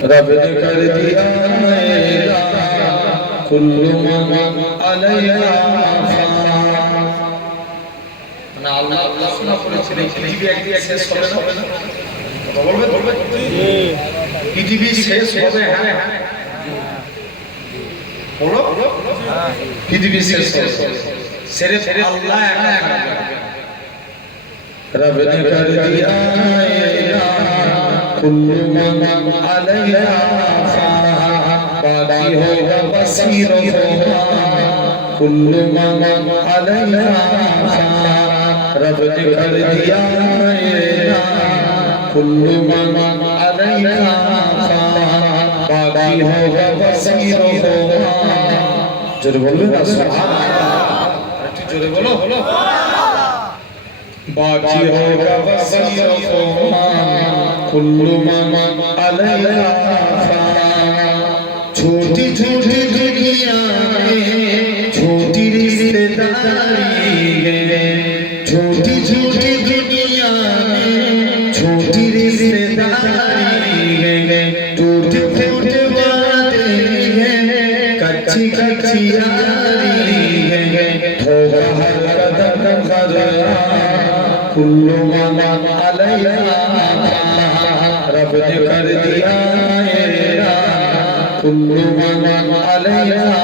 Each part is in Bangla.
रब ने कर दिया मेरा कुल्लु मन अलैहा ना अल्लाह अल्लाह सुना করেছিলেন পৃথিবী একদিন শেষ হবে না বলবে জি পৃথিবী শেষ হবে হ্যাঁ বলো পৃথিবী শেষ হবে सिर्फ अल्लाह एका रब ने कर दिया कुल्लु मन अलैहा बाकी होगा बसीरतुहा कुल्लु मन अलैहा रब ने कर दिया कुल्लु मन अलैहा बाकी होगा बसीरतुहा जोरे बोलबे ना सुभान जोरे बोलो बाकी होगा बसीरतुहा कुल्लु मन अलैहा छोटी छोटी दुनिया में छोटी रिश्तेदारी है छोटी छोटी दुनिया में छोटी रिश्तेदारी है टूटे फूटे वादे हैं कच्ची कच्ची यारी है धोखा हर कदम खरा कुल्लु मन अलैहा रब ने कर दिया मेरा कुल्लु मन अलैहा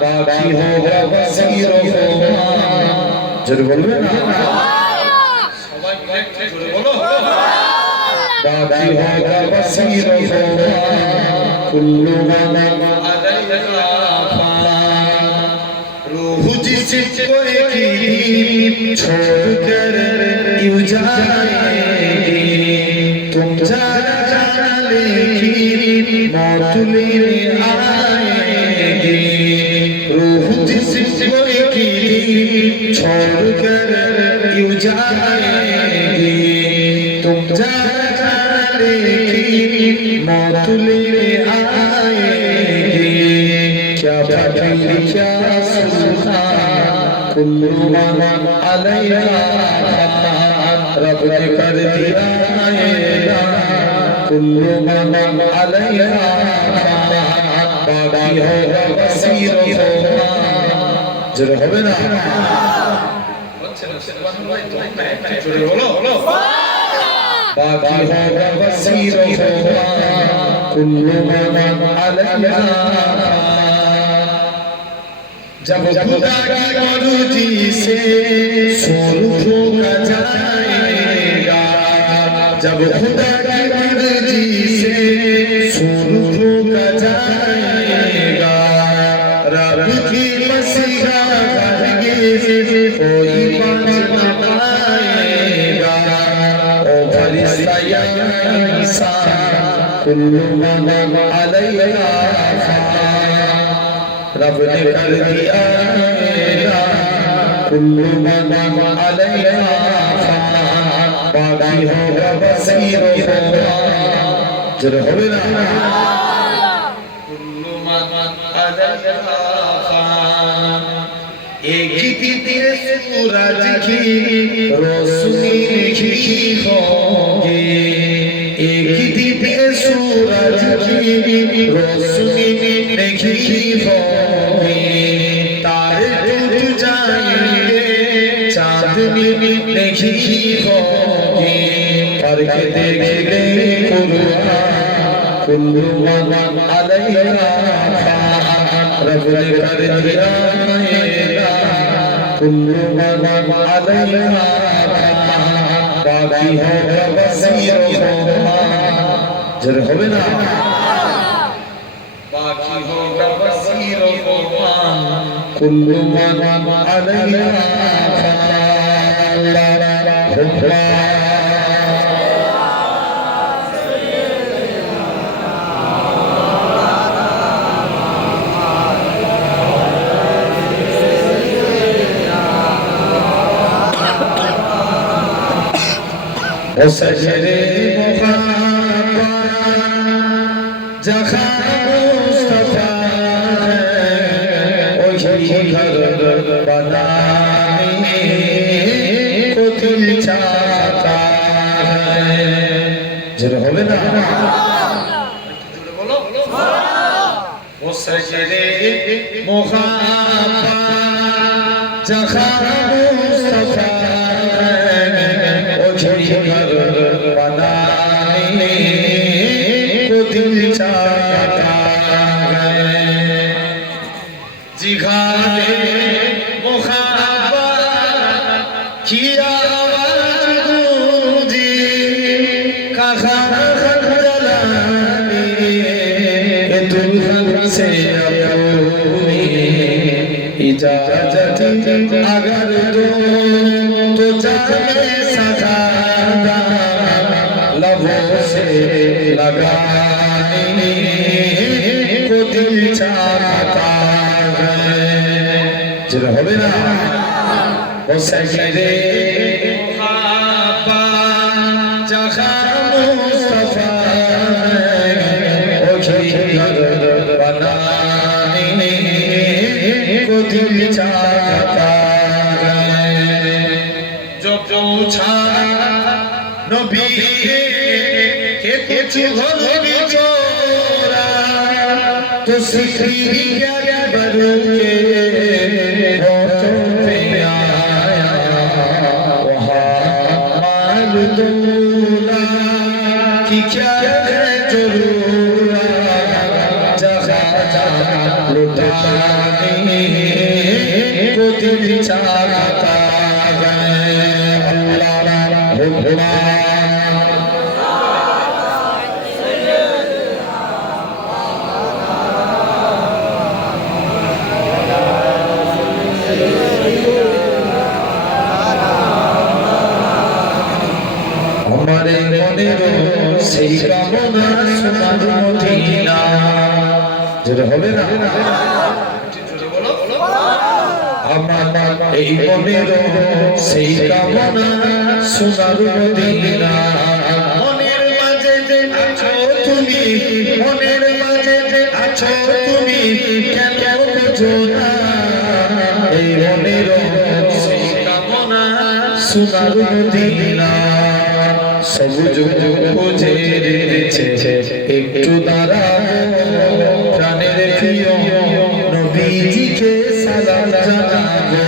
बाकी होगा बसीरतुहा जोरे बोलबे ना সবাই মিলে জোরে বলো बाकी होगा बसीरतुहा कुल्लु मन अलैहा रूह जिसको छोड़कर यूं जाएगी तुम जाना जाना लेकिन मौत लेने आएगी रूह जिसको छोड़कर यूं जाएगी तुम जाना जाना लेकिन मौत लेने आएगी क्या फकीर क्या सुल्तान कुल्लु मन अलैहा रब ने कर दिया मेरा कुल्लु मन अलैहा बाकी होगा बसीरतुहा जोरे হবে না বলছে না সুবহানাল্লাহ জোরে বলো बाकी होगा बसीरतुहा कुल्लु मन अलैहा जब खुदा की मर्जी से स्वरूप का जाएगा जब खुदा की मर्जी से स्वरूप का जाएगा रब की मसीहा करके कोई बच न पाएगा ओ फरिश्ता या इंसान कुल्लु मन अलैहा रब ने कर दिया मेरा कुल्लु मन अलैहा बाकी होगा बसीरतुहा जोरे হবে না कुल्लु मन अलैहा एक ही दिन सूरज की रोशनी लिखी होगी एक ही दिन सूरज की रोशनी लिखी होगी चांदनी लिखी होगी फर्क देख ले कुरान कुल्लु मन अलैहा रब ने कर दिया मेरा कुल्लु मन अलैहा बाकी होगा बसीरतुहा जोरे হবে না बाकी होगा बसीरतुहा कुल्लु मन अलैहा सजरे जखा मुस्तफा वही घर बनाने को दिल चाहता है जब होवे ना सजरे मुहाबा जहाँ मुस्तफा ओ झड़ी घर बनाने को दिल चाहता है जिघारे मुहाबा की आवाज़ गूंजी कहाँ से अपनी इजाजत अगर दो तो जाने सका लबों से लगाने को दिल चाहता है जब होवे ना वो सजरे मुहाबा जहाँ मुस्तफा बनाने को दिल चाहता है जो पूछा नबी के कुछ हो भी चोरा तो सिखी क्या बरू के होठों पे आया वहाँ मालूम कि क्या है जरूरा लुटाने को दिल चाहता है हमारे मनेरो সেই কামনা সোনার মদিনা যেটা হবে না আমার এই মনের সেই কামনা সোনার মদিনা মনের মাঝে যে আছো তুমি মনের মাঝে যে আছো তুমি কেন বুঝো না এই মনের সেই কামনা সোনার মদিনা সবুজ বুঝে রেখেছে একটু দাঁড়াবো প্রাণের প্রিয় নবীজিকে সালাম জানাবো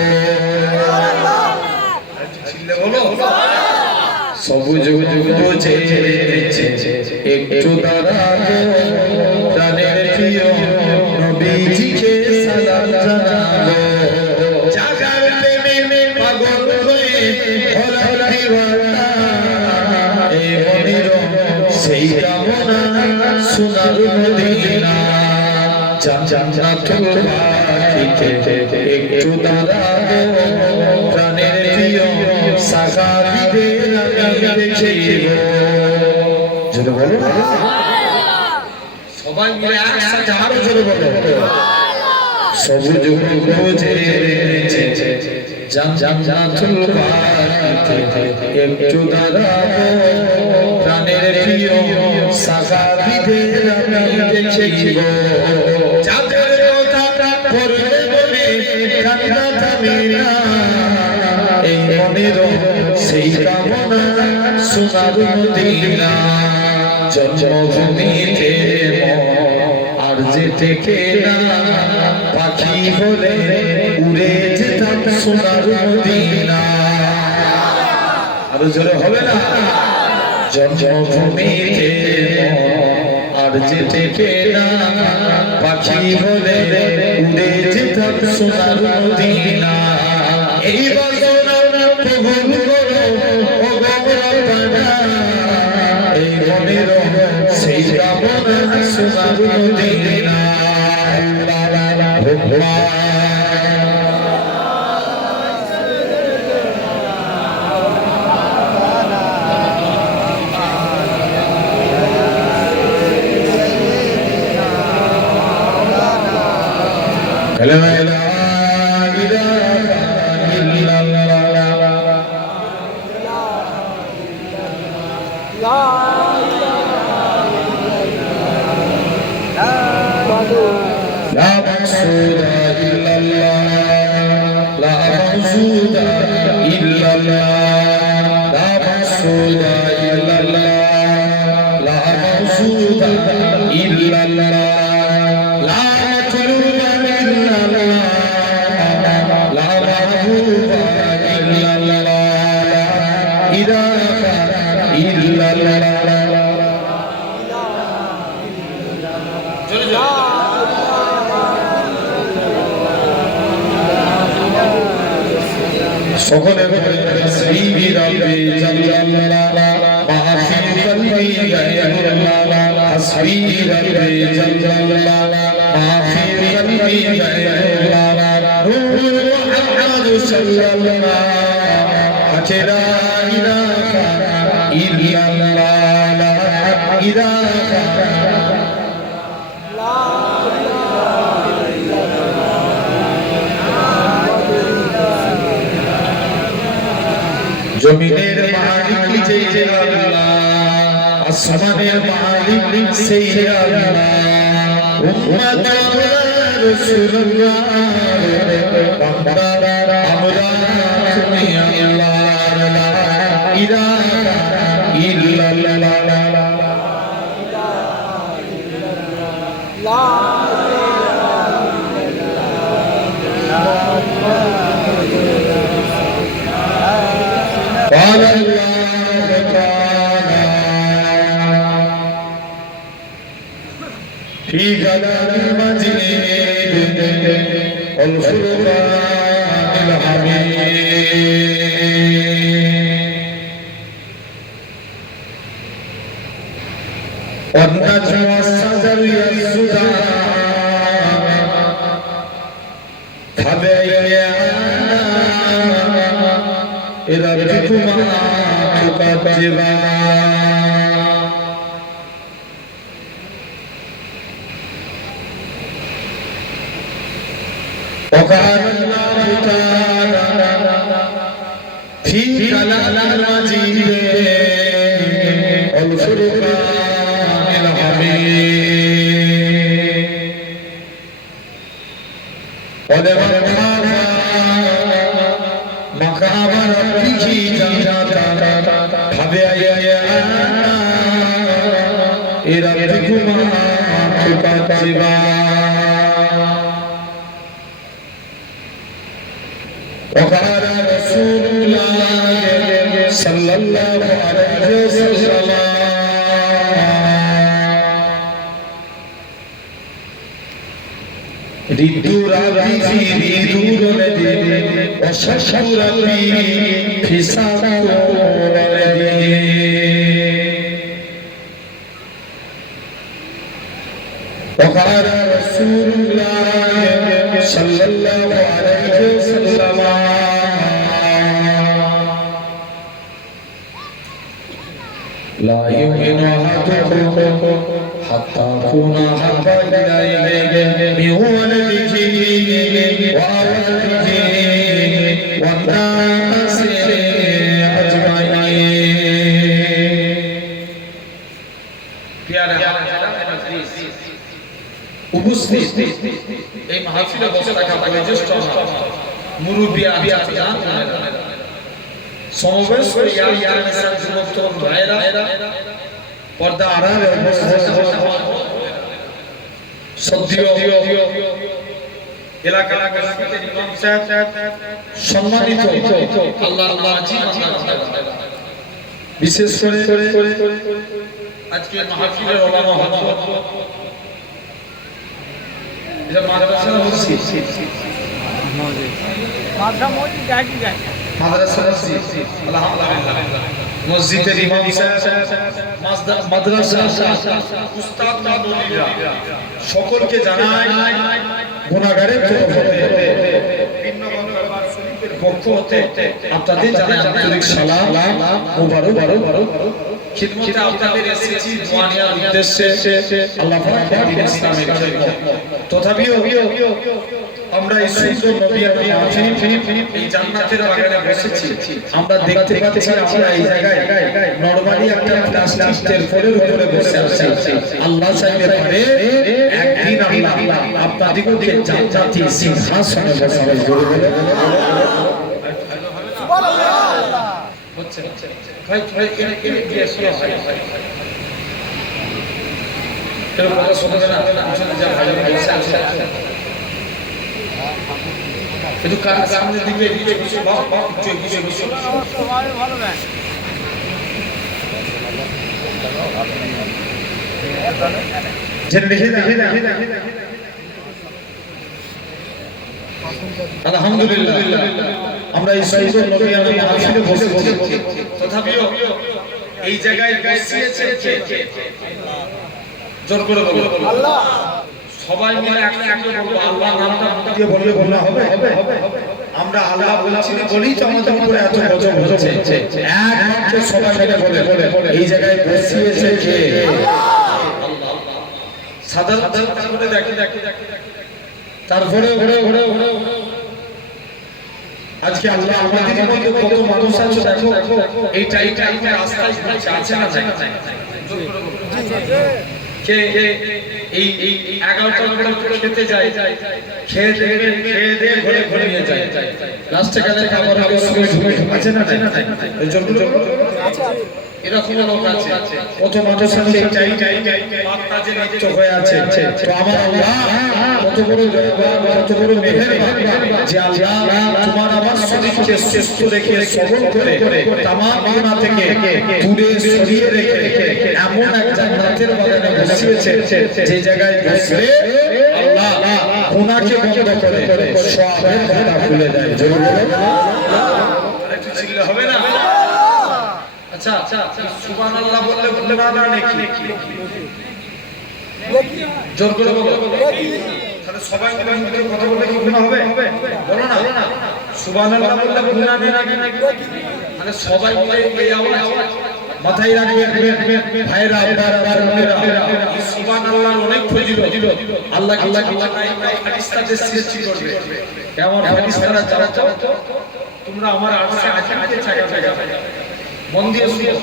সবুজ বুঝে রেখেছে একটু দাঁড়াবো প্রাণের প্রিয় নবীজিকে সালাম জানাবো জাগার প্রেমে পাগল হয়ে হলো দিওয়ানা সেই কামনা সোনার মদিনা জান্নাতুল বাকিতে একটু দাঁড়াবো প্রাণের প্রিয় সাহাবীদের আমি দেখিব জোরে বলো সবাই মিলে একসাথে আরো জোরে বলো সবুজ বুঝে রেখেছে জান্নাতুল বাকিতে একটু দাঁড়াবো প্রাণের প্রিয় সাহাবীদের আমি দেখিব যাদের কথা পড়লে বলে কান্না থামে না এই মনের সেই কামনা সোনার মদিনা জন্মভূমিতে আর যে থেকে না পাখি বলে উড়ে যেতাম সোনার মদিনা আরো জোরে হবে না জন্মভূমিতে আর যে থেকে না পাখি বলে উড়ে যেতাম সোনার মদিনা এই বাসনা কবুল করো ও গৌরবানা এই মনের সেই কামনা সোনার মদিনা لا إله إلا الله لا مقصود إلا الله لا مقصود إلا الله لا مقصود إلا الله لا مقصود إلا الله لا সকলে বলে হাসবি রাব্বি জাল্লাল্লাহ মাফি কলবি গায়রুল্লাহ হাসবি রাব্বি জাল্লাল্লাহ মাফি কলবি গায়রুল্লাহ নূর মুহাম্মদ সাল্লাল্লাহ লা ইলাহা ইল্লাল্লাহ লা ইলাহা জমিনের মালিক যে আল্লাহ আসমানের মালিক সেই আল্লাহ উম্মত রাসূলুল্লাহ বান্দা আমরা তুমি আল্লাহ লা ইলাহা ইল্লাল্লাহ লা قال الله تعالى في كلام المجيد والفرقان الحميد والنجم والشجر يسجدان فبأي ربكما تكذبان وقال الله تعالى في كلام المجيد والفرقان الحميد ولمن خاف مقام ربه جنتان فبأي آلاء ربكما تكذبان وقال رسول الله صلى الله عليه وسلم রিদু রাবি ফি রিদু নদী ওয়াশশু রাবি ফি সাকু নদী وقال رسول الله صلى الله عليه وسلم لا يؤمن أحدكم حتى أكون أحب إليه من ولده ووالده والناس أجمعين. উপস্থিত এই মাহফিলে বসে থাকা বয়োজ্যেষ্ঠ মুরব্বি আবিয়াত সমাবেশ করিয়া ইয়ানিসার যুবক তরুণ ভাইরা পর্দা আড়ালে সদ্য এলাকা ইমাম সাহেব সম্মানিত আল্লাহর নাজি বিশেষ করে আজকে মাহফিলের ওলামা হযরত এটা মাদ্রাসা মসজিদ মাদ্রাসা মসজিদ আলহামদুলিল্লাহ মসজিদের ইমাম সাহেব মাদ্রাসা উস্তাদ মাদুরীরা সকলকে জানাই গুনাহগারের তরফ হতে ভিন্নভাবে দরবার শরীফের পক্ষ হতে আপনাদের জানাই আন্তরিক সালাম মুবারক খিদমতে আপনাদের এসেছি দোয়ানিয়ার উদ্দেশ্যে আল্লাহ পাকের দ্বীন ইসলামের খিদমত তথাপিও আমরা এই সুন্দর নবিয়ার মাহফিল এই জান্নাতের বাগানে বসেছি আমরা দেখতে পাচ্ছি আমরা এই জায়গায় নরমালি একটা প্লাস্টিকের ফলের উপরে বসে আছি আল্লাহ চাইলে পারে একদিন আল্লাহ আপনাদেরকে জান্নাতি সিংহাসনে বসাবে জোরে বলে সুবহানাল্লাহ হচ্ছে ভাই এর দিয়ে শোনো ভাই কেন কথা শোনা না পিছনে যা ভাই বসে আছে একটু সামনের দিকে এগিয়ে বসে বাপ একটু এগিয়ে বসে সবাই ভালো না জেনে দেখে আলহামদুলিল্লাহ আমরা এই সুন্দর নদিয়ার মাহফিলে বসেছি, তথাপিও এই জায়গায় বসিয়েছে কে? জোর করে বলো আল্লাহ। সবাই মিলে একসাথে বলবো আল্লাহর নামটা দিয়ে বললে বলা হবে? আমরা আল্লাহ বলছি না বলেই তো আমাদের উপরে এত গজব হচ্ছে। একমাত্র সবাই মিলে বলে এই জায়গায় বসিয়েছে কে? আল্লাহ। সাধারণ করে দেখি তারপরে আজকে আল্লাহ আমাদের মধ্যে কত মানুষ আছে দেখো, এই টাইমটা রাস্তায় আছে না কে এই 11টা করে খেতে যায়, খেয়ে দিয়ে ঘরে ঘরে নিয়ে যায়, লাস্টে গেলে খাবার আগে ঢুকে আছে না এই জন্য এরকম লোক আছে, কত মানুষ আছে কাজে লিপ্ত হয়ে আছে। তো আমার আল্লাহ কত বড় কত বড় মেহেরবান যে আল্লাহ তোমার আমার শরীরকে সুস্থ রেখে সবল করে তামাম গুনাহ থেকে দূরে সরিয়ে রেখে এমন এক জান্নাতের বাগানে বসিয়েছে যে জায়গায় বসলে আল্লাহ গুনাহকে বন্ধ করে সবের কথা খুলে দেয়। জোরে বলো আরেকটু চিল্লা হবে না? আচ্ছা সুবহানাল্লাহ বললে গুনাহ না নাকি? জোর করে বলো। তাহলে সবাই মিলে কথা বললে কি গুনাহ হবে? বলো না সুবহানাল্লাহ বললে গুনাহ না নাকি? মানে সবাই মিলে এই আওয়াজ মাথায় রাখবে ভাইরা আপনারা এই সুবহানাল্লাহর অনেক ফজিলত। আল্লাহ হাদিসটাতে সৃষ্টি করবে কেমন হাদিসটা জানো তো? তোমরা আমার আরশে আকিমকে জায়গা মন দিয়ে শুনো।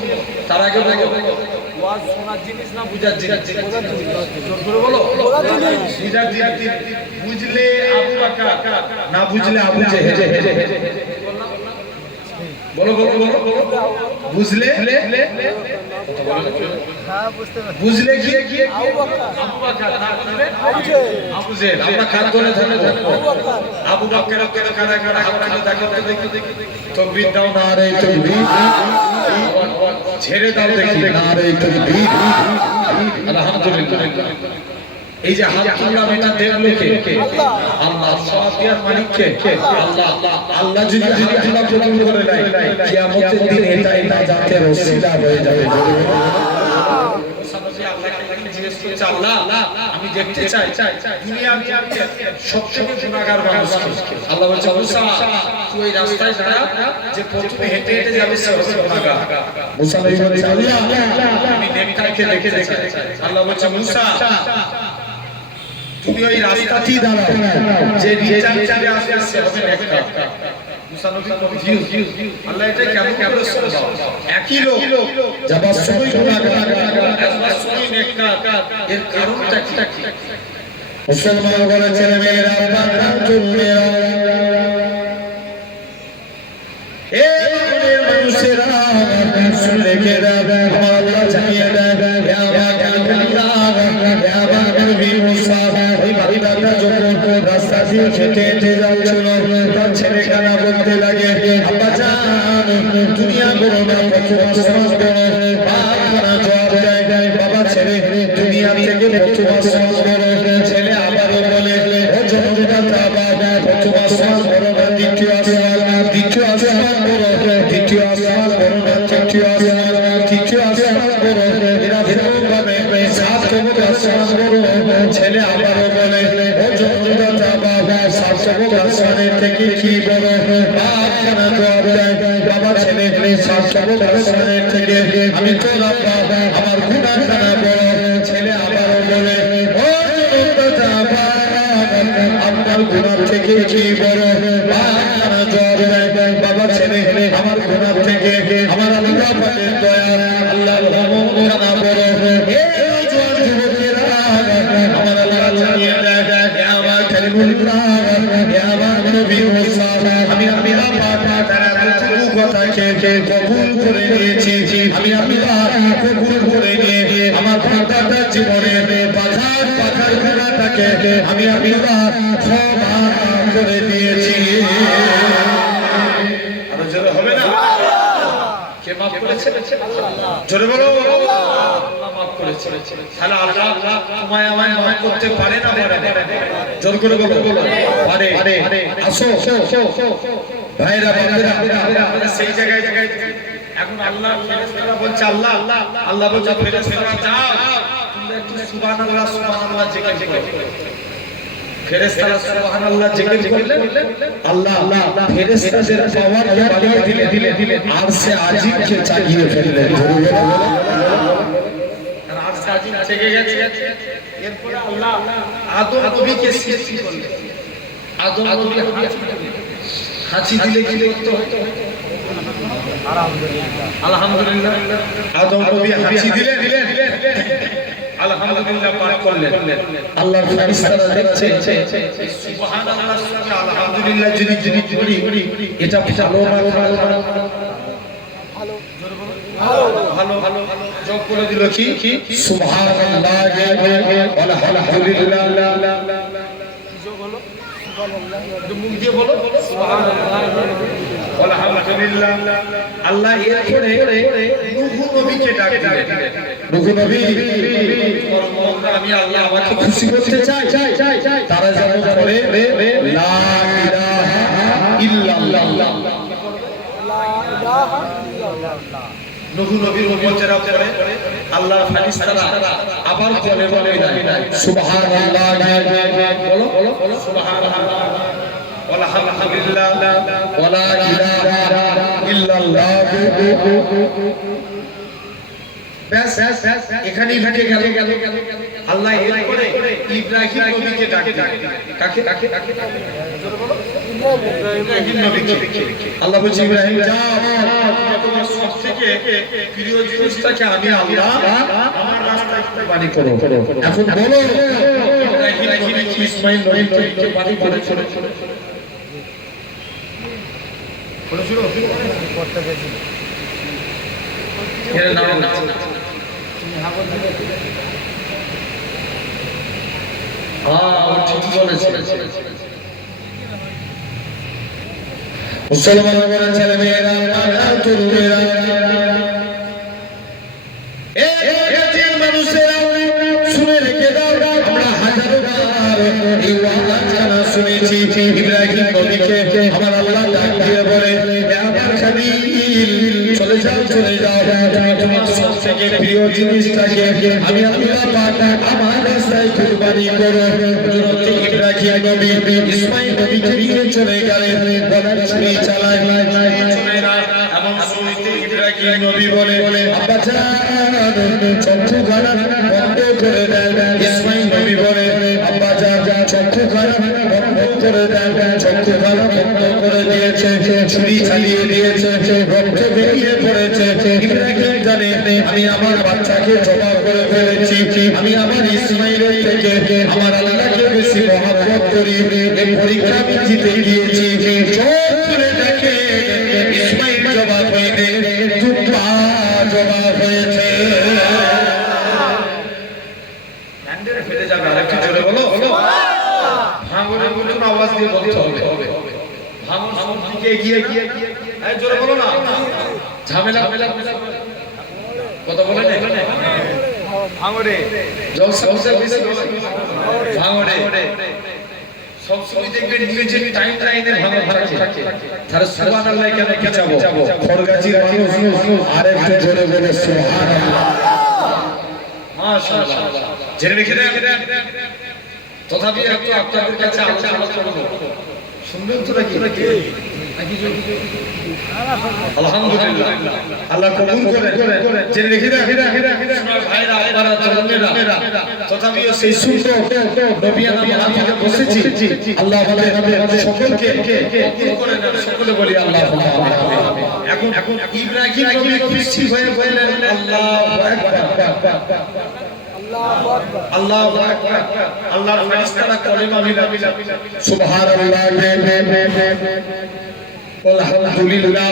তার আগে বলো ওয়াজ শোনার জিনিস না বুঝার জিনিস? জোর করে বলো বুঝার জিনিস। বুঝলে আবু বকর, না বুঝলে আবু জেহেল। বলো বুঝলে বুঝলে কি আবু বকর, না বুঝলে আবু জেহেল। আমরা কার ধরে আবু বকরের কারা হাত দেখো দেখি তাকবীর দাও, নারে তাকবীর। ছেড়ে দাও দেখি, নারে তাকবীর। আলহামদুলিল্লাহ। এই যে হাত তুললাম এটা দেখলো কে? আল্লাহ। সওয়াব দেওয়ার মালিক কে? আল্লাহ। আল্লাহ যদি হাত তোলা কবুল করে নেয় কিয়ামতের দিন এটাই নাজাতের ওসিলা হয়ে যাবে। আল্লাহ আমি দেখতে চাই দুনিয়ার সবচেয়ে গুনাহগার মানুষকে। আল্লাহ বলছে মুসা তুই এই রাস্তায় দাঁড়া, যে প্রথমে হেঁটে হেঁটে যাবে সে হচ্ছে গুনাহগার। মুসা নবী বলে আল্লাহ আমি নেককারকে দেখে চাই। আল্লাহ বলছে মুসা তুমি ওই রাস্তাতেই দাঁড়াও, যে রিটার্ন চলে আসবে সে হবে নেককার। মুসা নবী কনফিউজ, আল্লাহ এটা কেমন সম্ভব? একই লোক যাবার সময় গুনাহগার একবার সময় নেককার, এর কারণটা কি? মুসলমান বলে ছেলে মেয়েরা বাঁধা এ মনের মানুষেরা শুনে কে দেবে আমার আল্লাহ জানিয়ে দেবে রাস্তা দিয়ে হেঁটে হেঁটে যাচ্ছিল, তার ছেলে কানা বলতে লাগে আব্বা জান দুনিয়া করো না, কত মাস করো। বাপ কানা জবাব দেয় বাবা ছেলে দুনিয়া থেকে কত মাস করো। ছেলে আবারও বলে ও জনতা বাবা কত মাস করো না, দ্বিতীয় আসমান করো, দ্বিতীয় আসমান করো না, তৃতীয় আসমান করো। এরা এরকম ভাবে 7 কবর আসমান করো। ছেলে আবারও বলে ও জনতা বাবা 7 কবর আসমানের থেকে কি বড়? বাপ কানা জবাব দেয় বাবা ছেলে 7 কবর আসমানের থেকে আমি তো বাবা আমার গুনাহ খানা বড়। ছেলে আবারও বলে ও জনতা বাবা আপনার গুনাহ থেকে কি বড়? বাপ কানা জবাব দেয় বাবা ছেলে আমার গুনাহ থেকে আমার আল্লাহ পাকের দয়া আল্লাহর রহমত খানা বড়। এই জওয়ান যুবকেরা আমার আল্লাহ জানিয়ে দেয় আমার কালিমুল্লাহ আমার নবী মুসা আমি কথাকে কবুল করে নিয়েছি, আমি কবুল করে নিয়ে আমার দাদার জীবনের পাখার গুনাহটাকে আমি ক্ষমা করে দিয়েছি। আরো জোরে হবে না? কে মাফ করেছে? জোরে বলো আল্লাহ মাফ করেছে। তাহলে আল্লাহ তোমায় আমায় মাফ করতে পারে না পারে না? জোর করে বলো পারে। আসো ভাইরা বাবারা সেই জায়গায় এখন আল্লাহ ফেরেশতারা বলছে আল্লাহ বলছে ফেরেশতারা যাও তোমরা একটু সুবহানাল্লাহ সুবহানাল্লাহ জিকির করো। ফেরেশতারা সুবহানাল্লাহ জিকির করলেন, আল্লাহ ফেরেশতাদের পাওয়ারকে বাড়িয়ে দিলেন, আরশে আজিমকে জাগিয়ে ফেললেন। আরশে আজিম জেগে গেছে। এরপর আল্লাহ আদম নবীকে সৃষ্টি করলেন। আদম নবী হাঁচি দিলে কি করতে হতো? আলহামদুলিল্লাহ। আদম নবী হাঁচি দিলেন, আলহামদুলিল্লাহ পাঠ করলেন। আল্লাহর ফেরেশতারা দেখছে সুবহানাল্লাহ সুবহান আলহামদুলিল্লাহ যদি পড়ি এটা ভালো ভালো যোগ করে দিল কি সুবহানাল্লাহ আলহামদুলিল্লাহ। যোগ হলো সুবহানাল্লাহ, মুখ দিয়ে বলো সুবহানাল্লাহ আলহামদুলিল্লাহ। আল্লাহ এরপরে নূহ নবীকে ডাক দিলেন। নূহ নবী আমি আল্লাহ আমাকে খুশি করতে চাই, তারা যেন করে লা ইলাহা ইল্লাল্লাহ। লা ইলাহা ইল্লাল্লাহ। নূহ নবীর উম্মতেরা পড়ে আল্লাহর ফেরেশতারা আবার বলে সুবহানাল্লাহ। বলো সুবহানাল্লাহ আলহামদুলিল্লাহ ওয়ালা ইলাহা ইল্লাল্লাহ। ব্যাস এখানেই থেকে গেল। আল্লাহ এরপরে ইব্রাহিম নবীকে ডাকে। কাকে? ইব্রাহিম নবীকে। আল্লাহ বলছে ইব্রাহিম যাও, তোমার সবথেকে প্রিয় জিনিসটাকে আমি আল্লাহ আমার রাস্তায় কুরবানি করো। এখন বলো ইব্রাহিম নবী কি ইসমাঈল নবীকে কুরবানি করেছিল? বলেছিল করতে গেছিল। এর নাম তুমি হাবল দিলে ঠিক বলেছে। মুসলমানরা ছেলে মেয়েরা তরুণেরা মানুষেরা শুনে রেখে দাও, আমরা হাজারো বার এই ওয়াদা জানা শুনেছি। ইব্রাহিম নবীকে আমার আল্লাহ ডাক দিয়ে বলে আমার খলিল চলে যাও তোমার সবথেকে প্রিয় জিনিসটাকে আমি আল্লাহ পাক আমার রাস্তায় কুরবানি করো। ইব্রাহিম নবী ইসমাঈল নবীকে নিয়ে চলে গেলেন, বলার ছুরি চালায় এমন সময়তে ইব্রাহিম নবী বলে আব্বা জান চক্ষু খানা বন্ধ করে দেন। ইসমাঈল নবী বলে আব্বা জান চক্ষু খানা বন্ধ করে দেন। চক্ষু খানা বন্ধ করে দিয়েছে, ছুরি চালিয়ে দিয়েছে, রক্ত বেরিয়ে পড়েছে। ইব্রাহিম জানে আমি আমার বাচ্চাকে জবাই করে ফেলেছি, আমি আমার ইসমাঈলের থেকে আমার আল্লাহকে বেশি মহব্বত করি। এই পরীক্ষা আমি জিতে গিয়েছি। চোখ খুলে দেখে ইসমাঈল জবাই হয়নি, দুপা জবাই হয়েছে। ব্যান্ডেরে ফেলে যাবে। আরেকটু জোরে বলো ভাঙরে বলে কোন আওয়াজ দিয়ে বলতে হবে। ভাঙর দিকে গিয়ে জোরে বলো না, ঝামেলা কথা বলে না ভাঙরে জলসা বেশি ভাঙরে সব সময় দেখবেন নিজের টাইম লাইনে ভাঙা থাকে। তাহলে সুবহানাল্লাহ কেন কি চাবো? খড়গাছির মানুষ আর একটু জোরে বলে সুবহানাল্লাহ মাশাআল্লাহ। জেনে রেখে দেন। তথাপি একটু আপনাদের কাছে আলোচনা করব, শুনবেন তো নাকি? আলহামদুলিল্লাহ আল্লাহ কবুল করেন। জেনে রেখে দেন ভাইরা আপনারা তরুণেরা, তথাপি সেই সুন্দর নবিয়ানা মাহফিলে বসেছি। আল্লাহ আমাদের সকলকে কবুল করেন। সকলে বলি আল্লাহুম্মা আমিন। এখন ইব্রাহিম নবী খুশি হয়ে বললেন আল্লাহু আকবার, আল্লাহু আকবার। আল্লাহর ফেরেশতারা কলেমা মিলাবে সুবহানাল্লাহ আলহামদুলিল্লাহ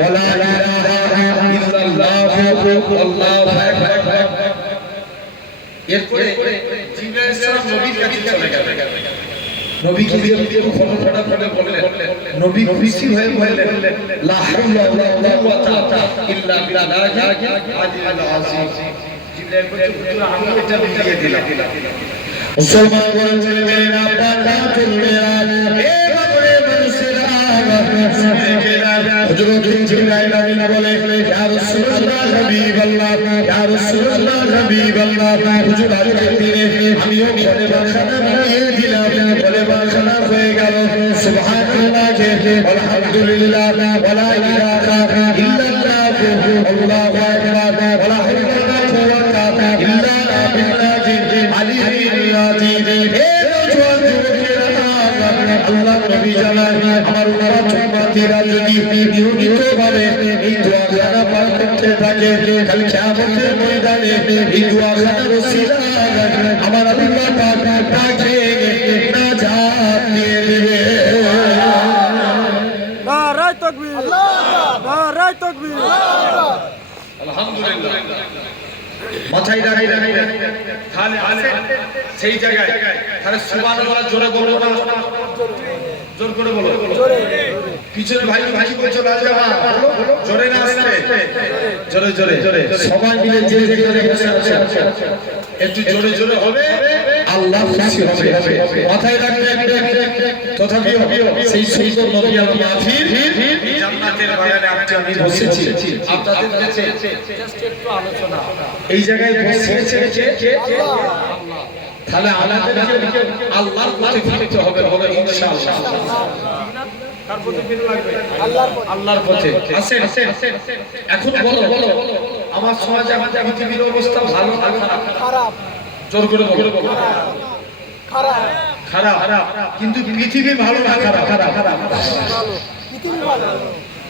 ওয়ালা ইলাহা ইল্লাল্লাহ আল্লাহু আকবার। এরপরে জিবরাইল আলাইহিস সালাম নবীর কাছে চলে গেলেন। নবীকে দিয়ে ফটোটা বললেন, নবী খুশি হয়ে বললেন লা হাওলা ওয়ালা কুওয়াতা ইল্লা বিল্লাহিল আলিয়্যিল আযীম। জিবরাইল বলছে হুজুর আমি এটা মিলিয়ে দিলাম মুসলমান বলেন মেরা বাবা মেরা এ বাবরে মানুষেরা হযরত জিবরাইল আমিন বলে ইয়া রাসূলুল্লাহ হাবিবাল্লাহ ইয়া রাসূলুল্লাহ হাবিবাল্লাহ হুজুর আজকের দিনে আমিও ঘরে বাখানা বানিয়ে দিলাম ঘরে বাখানা হয়ে গেল সুবহানাল্লাহ আলহামদুলিল্লাহ ওয়ালা ইলাহা ইল্লাল্লাহ আল্লাহু আকবার ওয়ালা হাওলা ওয়ালা কুওয়াতা ইল্লা বিল্লাহিল আলিয়্যিল আযীম হে নওজোয়ান যুবকেরা আল্লাহ নবী জানায় আমার উম্মত উম্মতিরা যদি নিয়মিতভাবে এই দোয়াখানা পাঠ করতে থাকে কাল কিয়ামতের ময়দানে এই দোয়াখানার ওসিলায় আমার আল্লাহ পাক তাকে নাজাত দিয়ে দিবে নারায়ে তাকবীর আল্লাহ নারায়ে তাকবীর আলহামদুলিল্লাহ মাথায় রাখি তাহলে আছে সেই জায়গায় তাহলে সুবহানাল্লাহ জোরে বলো না জোর করে বলো পিছনে ভাই ভাই বলছো রাজামা জোরে না আসছে জোরে জোরে সবাই মিলে যে যেখানে বসে আছে একটু জোরে জোরে হবে আল্লাহ খুশি হবে মাথায় রাখবেন তথাপিও সেই সুন্দর নবী আল মাফির জান্নাতের বাগানে আমি বসেছি আপনাদের কাছে জাস্ট একটু আলোচনা এই জায়গায় বসেছে কে আল্লাহ তাহলে আমাদেরকে আল্লাহর প্রতি ফিরতে হবে ইনশাআল্লাহ কার প্রতি ফিরে লাগবে আল্লাহর পথে আসেন এখন বলো আমার সমাজে আমাদের পৃথিবীর অবস্থা ভালো না খারাপ জোর করে বলো খারাপ খারাপ কিন্তু পৃথিবী ভালো না খারাপ পৃথিবী ভালো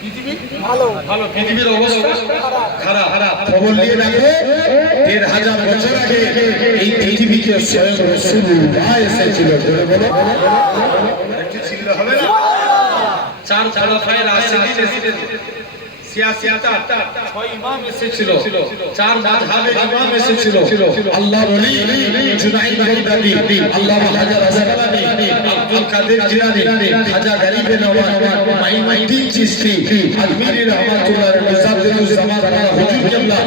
পৃথিবী ভালো ভালো পৃথিবীর অবস্থা খারাপ খবর নিয়ে রাখো ১৫০০ বছর আগে এই পৃথিবীতে স্বয়ং রাসূলুল্লাহ এসেছিল বলে বলো একটু ছিল হবে না চার খলিফায়ে রাশিদিন সিয়াসিয়াতা ৬ ইমাম এসেছিল চার মাযহাবের ইমাম এসেছিল আল্লাহর ওলি জুনাইদ বাগদাদি আল্লামা হাজার আসকালানি আব্দুল কাদের জিলানী খাজা গরিবে নওয়াজ মাইনুদ্দিন চিশতি আজমিরি রহমাতুল্লাহ মুসাদ্দিদুজ জামান হুজুর কেবলা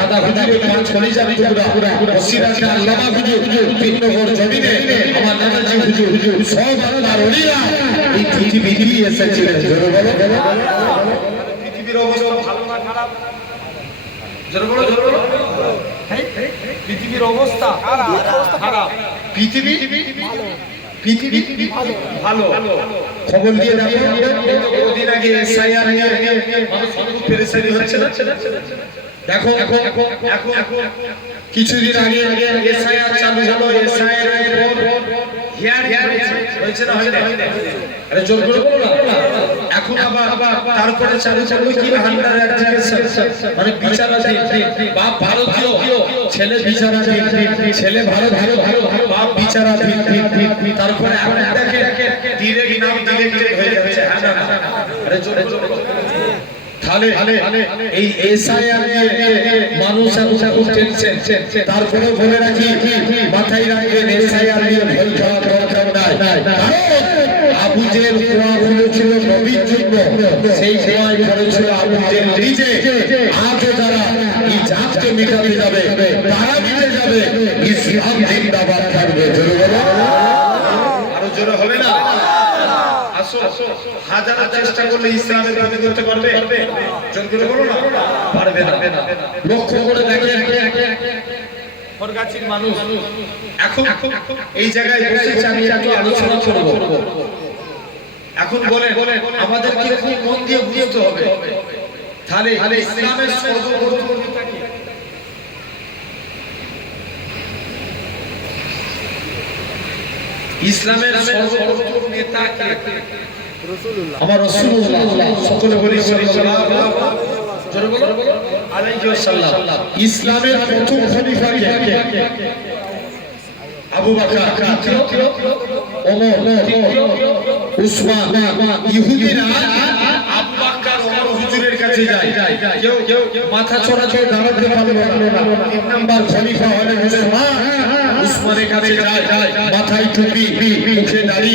দাদা হুজুরের পাঁচ খলিফার টুকরা ওসিরাতে আল্লামা হুজুর তিননগর জমিনে আমার নানাজি হুজুর সব আল্লাহর ওলিরা এই পৃথিবীতে এসেছিলেন বলো পৃথিবীর অবস্থা ভালো না খারাপ জোরে বলো হ্যাঁ পৃথিবীর অবস্থা খারাপ পৃথিবী ভালো খবর দিয়ে দেখো ওদিন আগে এসআইআর নিয়ে মানুষ খুব পেরেশানি হচ্ছে না দেখো এখন কিছুদিন আগে এসআইআর চালু হলো এসআইআর এর পর হয়েছে না হয় না আরে জোর করে বলো না এখন আবার তারপরে চালু কি হান্ডার অ্যাডমিনিস্ট্রেশন মানে বিচারাধীন বাপ ভারতীয় ছেলে বিচারাধীন ছেলে ভালো বাপ বিচারাধীন তারপরে এখন দেখেন ডিরেক্ট নাম ডিরেক্টেড হয়ে যাচ্ছে হ্যাঁ না আরে জোরে তাহলে এই এসআইআর মানুষ খুব টেনশন তারপরে বলে রাখি মাথায় রাখবেন এসআইআর নিয়ে ভয় খাওয়ার দরকার নাই আবু জেহেল কুয়া খুলেছিল নবীর জন্য সেই কুয়ায় করেছিল আবু জেহেল নিজে আজও যারা এই জাতকে মেটাতে যাবে তারা মিটে যাবে ইসলাম জিন্দাবাদ থাকবে জোরে বলো আরো জোরে হবে না আসো হাজার চেষ্টা করলে ইসলামের বিরোধী করতে পারবে জোর করে বলো না পারবে না লক্ষ্য করে দেখেন ফরগাছির মানুষ এখন এই জায়গায় বসেছে আমি একটু আলোচনা করব এখন বলেন আমাদেরকে খুব মন দিয়ে বুঝতে হবে তাহলে ইসলামের সর্বপ্রথম ইসলামের সর্বপ্রথম নেতা কে আমার রাসূলুল্লাহ সকলে বলি সাল্লাল্লাহু আলাইহি ওয়াসাল্লাম ইসলামের প্রথম খলিফা কে আবু বকর ওমর উসমান ইহুদিরা আবু বকর ওমর হুজুরের কাছে যায় কেউ মাথা চড়াতে দাঁড়াতে পারলো না তিন নাম্বার খলিফা হলেন উসমান উসমানের কাছে যায় মাথায় টুপি মুখে দাড়ি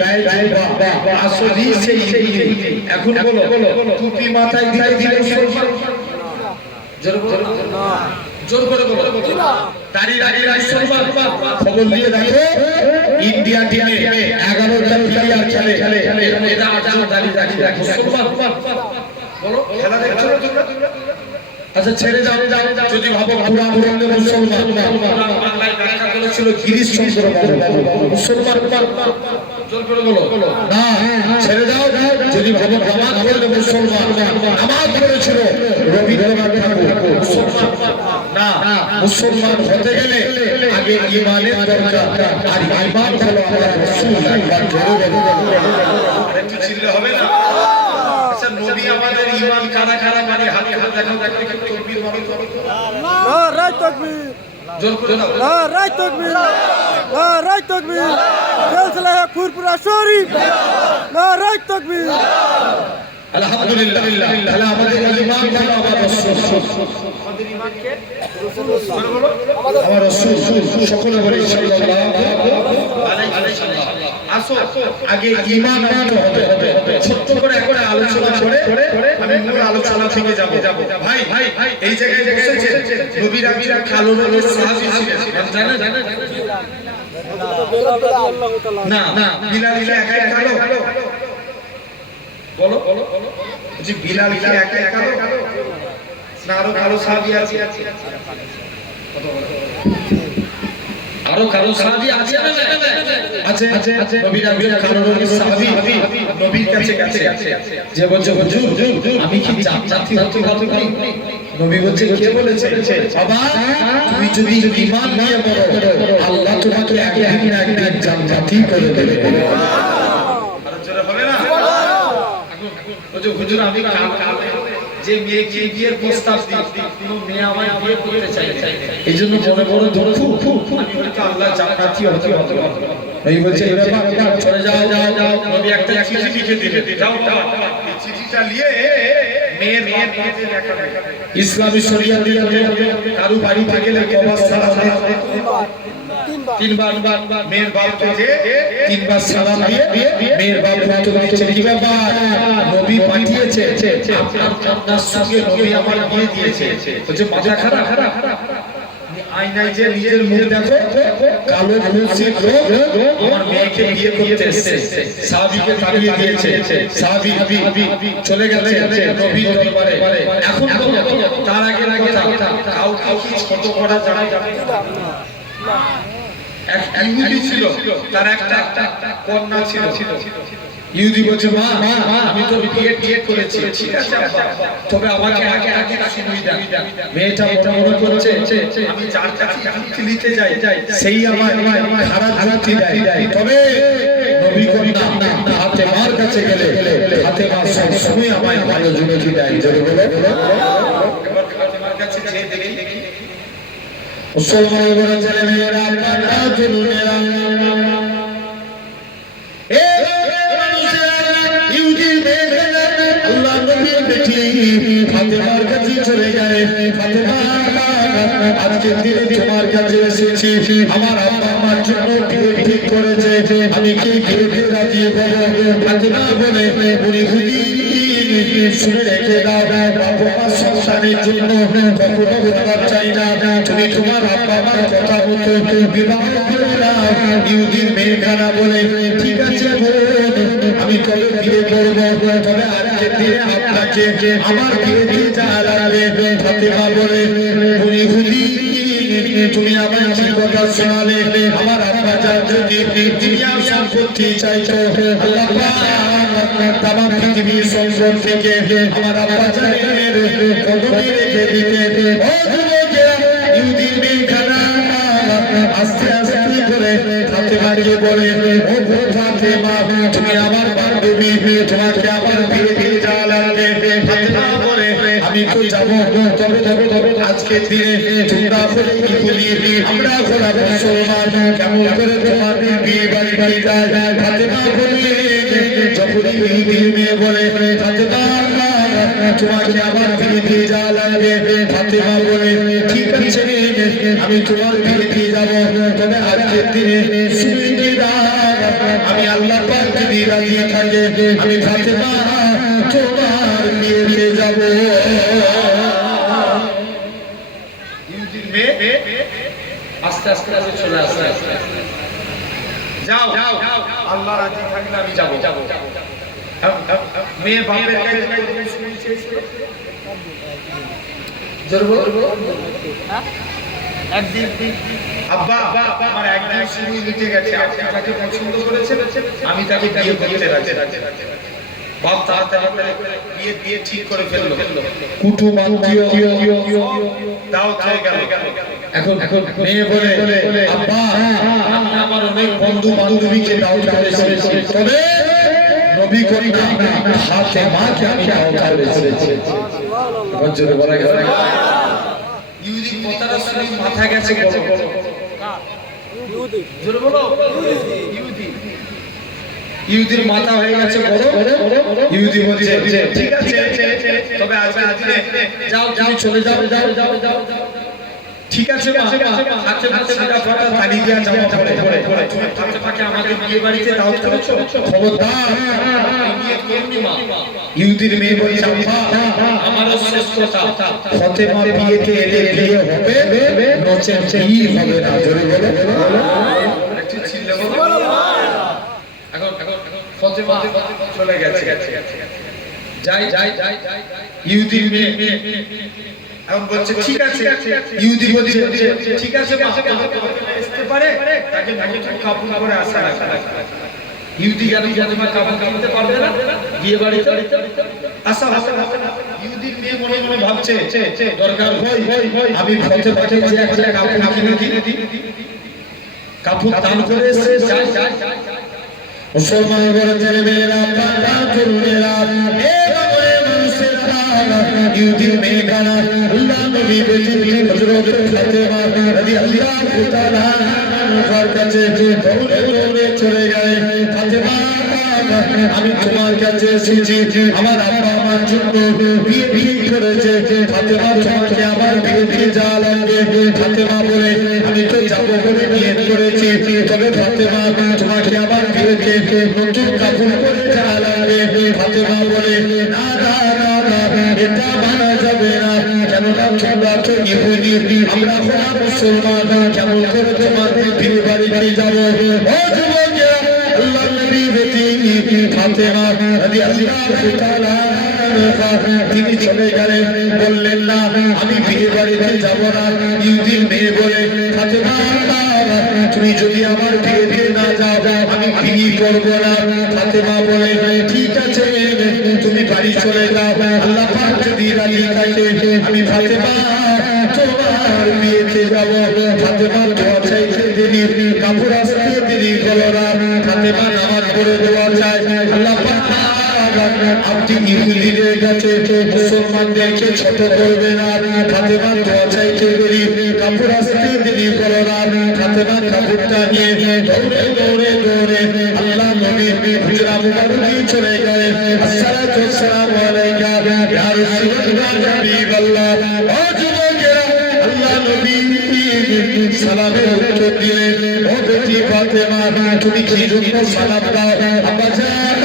গায়ে জুব্বা আসলি সেই এখন বলো টুপি মাথায় দিলে মুসলমান জোরে বলো না জোর করে বলো দাড়ি দাড়ি মুসলমান খবর দিয়ে দেখো ইন্ডিয়া টিমে 11টা প্লেয়ার খেলে এরা 8জন দাড়ি দাড়ি মুসলমান বলো খেলা দেখছো না তোমরা আচ্ছা ছেড়ে যাও যদি ভাবো পুরা মুরঙ্গে মুসলমান বাংলায় ব্যাখ্যা করেছিল গিরিশ চন্দ্র মুসলমান জোর করে বলো না ছেড়ে যাও যদি ভাবো নামাজ পড়লে মুসলমান নামাজ পড়েছিল রবীন্দ্রনাথ ঠাকুর মুসলমান না মুসলমান হতে গেলে আগে ঈমানের দরকার আর ঈমান হলো আমরা রাসূল একবার জোরে বলো একটু চিল্লা হবে না আচ্ছা নবী আমাদের ঈমান কারা কারা মানে হাতে হাত দেখাও দেখো তাকবীর মারো নারায়ে তাকবীর জোর করে দাও নারায়ে তাকবীর নারায়ে তাকবীর সিলসিলা ফুরফুরা শরীফ নারায়ে তাকবীর আলহামদুলিল্লাহ তাহলে আমাদের ঈমান হলো আমার রাসূল আমাদের ঈমান কে আমার রাসূল সকলে বলি সাল্লাল্লাহু আলাইহি ওয়াসাল্লাম আসো আগে ঈমান আনতে হবে ছোট্ট করে একবার আলোচনা করে আমি মূল আলোচনা থেকে যাব ভাই এই জায়গায় বসেছে নবীর আমিরা কালো রঙের সাহাবী ছিলেন জানেন না বিলাল একা কালো বলো জি বিলাল একা কালো না আরো কালো সাহাবী আছে আরো কালো সাহাবী আছে না আছে নবীর আমিরা কালো রঙের সাহাবী নবীর কাছে যে বলছে হুজুর আমি কি জাতি হতে পারি নবী বলছে কে বলেছে বাবা তুমি যদি ঈমান নিয়ে বলো আল্লাহ তোমাকে একদিন জাতি করে দেবে আর জোরে হবে না হুজুর আমি যে মেয়েকে বিয়ের প্রস্তাব দিই কোনো মেয়ে আমায় বিয়ে করতে চাই এইজন্য মনে বড় দুঃখ আমি বলি আল্লাহ জান্নাতি হতে হবে এই বলছে এই ব্যাপার চলে যাও নবী একটা চিঠি লিখে দিলেন যাও এই চিঠিটা নিয়ে মেয়ের কাছে দেখাবে ইসলামী শরীয়ত দিয়ে কারু বাড়ি গেলে কবার সালাম তিনবার মেয়ের বাপকে যে তিনবার সালাম দিয়ে মেয়ের বাপ উত্তর দিচ্ছে কি ব্যাপার নবী পাঠিয়েছে আপনার কন্যার সঙ্গে নবী আমার বিয়ে দিয়েছে বলছে মাথা খারাপ আয়নায় যে নিজের মুখ দেখো কালো মুসিদ লোক আমার মেয়েকে বিয়ে করতে এসেছে সাহাবীকে তাড়িয়ে দিয়েছে সাহাবী চলে গেছে নবীর দরবারে এখন তার আগে কাউকে কি ছোট করা যায় না এক ইহুদি ছিল তার একটা কন্যা ছিল ইহুদি বলছে মা আমি তো বিয়ে করেছি ঠিক আছে তবে আমাকে আগে সুবিধা মেয়েটা মনে করছে আমি যার কাছে নিতে যাই সেই আমার খারাপ যুক্তি দেয় তবে নবী কন্যা ফাতেমার কাছে গেলে ফাতেমা সবসময় আমায় ভালো যুক্তি দেয় জোরে বলো এবার ফাতেমার কাছে যেয়ে দেখি মুসলমান বলে ছেলে মেয়েরা পাটা জুলুমেরা এ মানুষেরা ইহুদি মেয়েরা আল্লাহ নবীর বেটি ফাতেমার কাছে চলে যায় ফাতেমা আজকে দিনে তোমার কাছে এসেছি আমার আব্বা আমার জন্য বিয়ে ঠিক করেছে আমি কি বিয়েতে রাজি বলো ফাতেমা বলে ইহুদি শুনে রেখে দাও বাবা মা সন্তানের জন্য কখনো বলবার চাই না তুমি তোমার আব্বা মার কথা মতো বিবাহ করে নাও ইহুদির মেয়েখানা বলে ঠিক আছে বোন আমি কবে বিয়ে করবো তবে আজকের দিনে আপনাকে আমার বিয়ে দিয়ে যা লাগবে ফাতেমা বলে ইহুদি তুমি আমার কি কথা শোনালে আমার আব্বা যা যদি দুনিয়া সম্পত্তি চাইছো আল্লাহ তাম পৃথিবীর সম্পদ থেকে আমার আব্বা জানের কদমে রেখে দিতে ও যুবকেরা ইহুদির মেয়েখানা আস্তে আস্তে করে ফাতেমাকে বলে ও ফাতেমা তুমি আমার বান্ধবী তোমাকে আমার বিয়ে দিয়ে যাওয়া লাগবে ফাতেমা বলে আমি তো যাবো তবে আজকে দিনে তোমরা বলে কি বলি আমরা ঘোরা মুসলমান কেমন করে তোমার বিয়ে বাড়ি যায় ফাতেমা বলে যখন ইহুদির মেয়ে বলে ফাতেমা তোমাকে আমার বিয়ে দিয়ে যাওয়া লাগবে ফাতেমা বলে ঠিক আছে আমি তোমার বিয়ে দিয়ে যাবো তবে আজকের দিনে আমি আল্লাহ পাক যদি রাজি থাকে আমি ফাতেমা তোমার বিয়ে দিয়ে যাবো ইহুদি আস্তে আস্তে চলে আসে। যাও আল্লাহ রাজি থাকলে আমি যাবো। মেয়ে বাপের কাছে জোর বলো একদিন আব্বা আমার একদিন শুরু মিটে গেছে, আপনি তাকে পছন্দ করেছেন, আমি তাকে বিয়ে করতে রাজি। বাপ তাড়াতাড়ি বিয়ে দিয়ে ঠিক করে ফেললো, কুটুম আত্মীয় দাওয়াত হয়ে গেল। এখন মেয়ে বলে আব্বা আমি আমার অনেক বন্ধু বান্ধবীকে দাওয়াত করেছি, তবে নবী করিনা ফাতেমাকে আমি দাওয়াত করেছি। বজ্রে বলা গেল ইহুদি কথাটা শুনে মাথা গেছে ইহুদি জোরে বলো ইহুদির মাথা হয়ে গেছে বড়। ইহুদি বলছে ঠিক আছে, তবে আজকে যাও তুমি চলে যাও। ঠিক আছে হাতে হাতে সাদা ফাটা তালি দিয়া জামা পরে হাতে ফাঁকে আমাদের বিয়ে বাড়িতে দাওয়াত করেছো, খবরদার বিয়ে করনি মা। ইহুদির মেয়ে বলছে আব্বা আমারও শেষ কথা, ফাতেমা বিয়েতে এলে বিয়ে হবে, নচেত বিয়ে হবে না। জোরে বলো একটু চিল্লে বলো। এখন ফাতেমা চলে গেছে, যাই ইহুদির মেয়ে এখন বলছে ঠিক আছে। ইহুদি বলছে ঠিক আছে মা আসতে পারে, তাকে কাপড় পরে আসা রাখা। ইহুদি গেল ফাতেমা কাপড় কিনতে পারবে না, বিয়ে বাড়িতে আসা হবে না। ইহুদির মেয়ে মনে মনে ভাবছে দরকার হয় আমি ফাতেমাকে যে একটা কাপড় কিনে দিই, কাপড় দান করে এসে যাই। মুসলমান ঘরের মেয়েরা পাতা তরুণেরা ইহুদির মেয়ে গানা আল্লাহ নবী বেঁচে হযরত ফাতেমা রাদিয়াল্লাহু তাআলা আনহার কাছে দৌড়ে চলে গেলেন। ফাতেমা আমি তোমার কাছে এসেছি, আমার আব্বা আমার জন্য বিয়ে করেছে, ফাতেমা তোমাকে আমার বিয়ে যাওয়া লাগবে। ফাতেমা বলে আমি তো যাবো বলে নিয়ত করেছি, তবে ফাতেমা তোমাকে আমার বিয়েতে নতুন কাপড় পরে যাওয়া লাগবে। ফাতেমা বলে না না না না এটা মানা যাবে না, কেননা তোমরা তো ইহুদি, আমরা হলাম মুসলমান, কেমন করে তোমাদের বিয়ে বাড়িতে যাবো? ও যুবকেরা আল্লাহ নবী বেটি ফাতেমা রাদিয়াল্লাহু তাআলা তিনি চলে গেলেন, বললেন না আমি বিয়ে বাড়িতে যাব না। ইহুদির মেয়ে বলে ফাতেমা তুমি যদি আমার বিয়েতে না যাও আমি বিয়ে করব না। ফাতেমা বলে ঠিক আছে তুমি বাড়ি চলে যাও, আল্লাহ পাক যদি রাজি থাকে আমি ফাতেমা তোমার বিয়েতে যাব। ফাতেমা দোয়া চাইতে দেরি, কাপড় আসতে দেরি হলো না। ফাতেমা নামাজ পড়ে দোয়া চায় আল্লাহ পাক আপনি ইহুদিদের কাছে মুসলমানদেরকে ছোট করবে না। ফাতেমা দোয়া চাইতে দেরি, কাপড় আসতে দেরি হলো না। ফাতেমা কাপড়টা নিয়ে দৌড়ে আল্লাহ নবীর হুজরা মুবারকে চলে গেলেন। আসসালাতু ওয়াসসালামু আলাইকা ইয়া রাসূলুল্লাহ হাবিবাল্লাহ। ও যুবকেরা আল্লাহ নবী সালামের উত্তর দিলেন, ও বেটি ফাতেমা তুমি কি জন্য সালাম দাও? আব্বা জান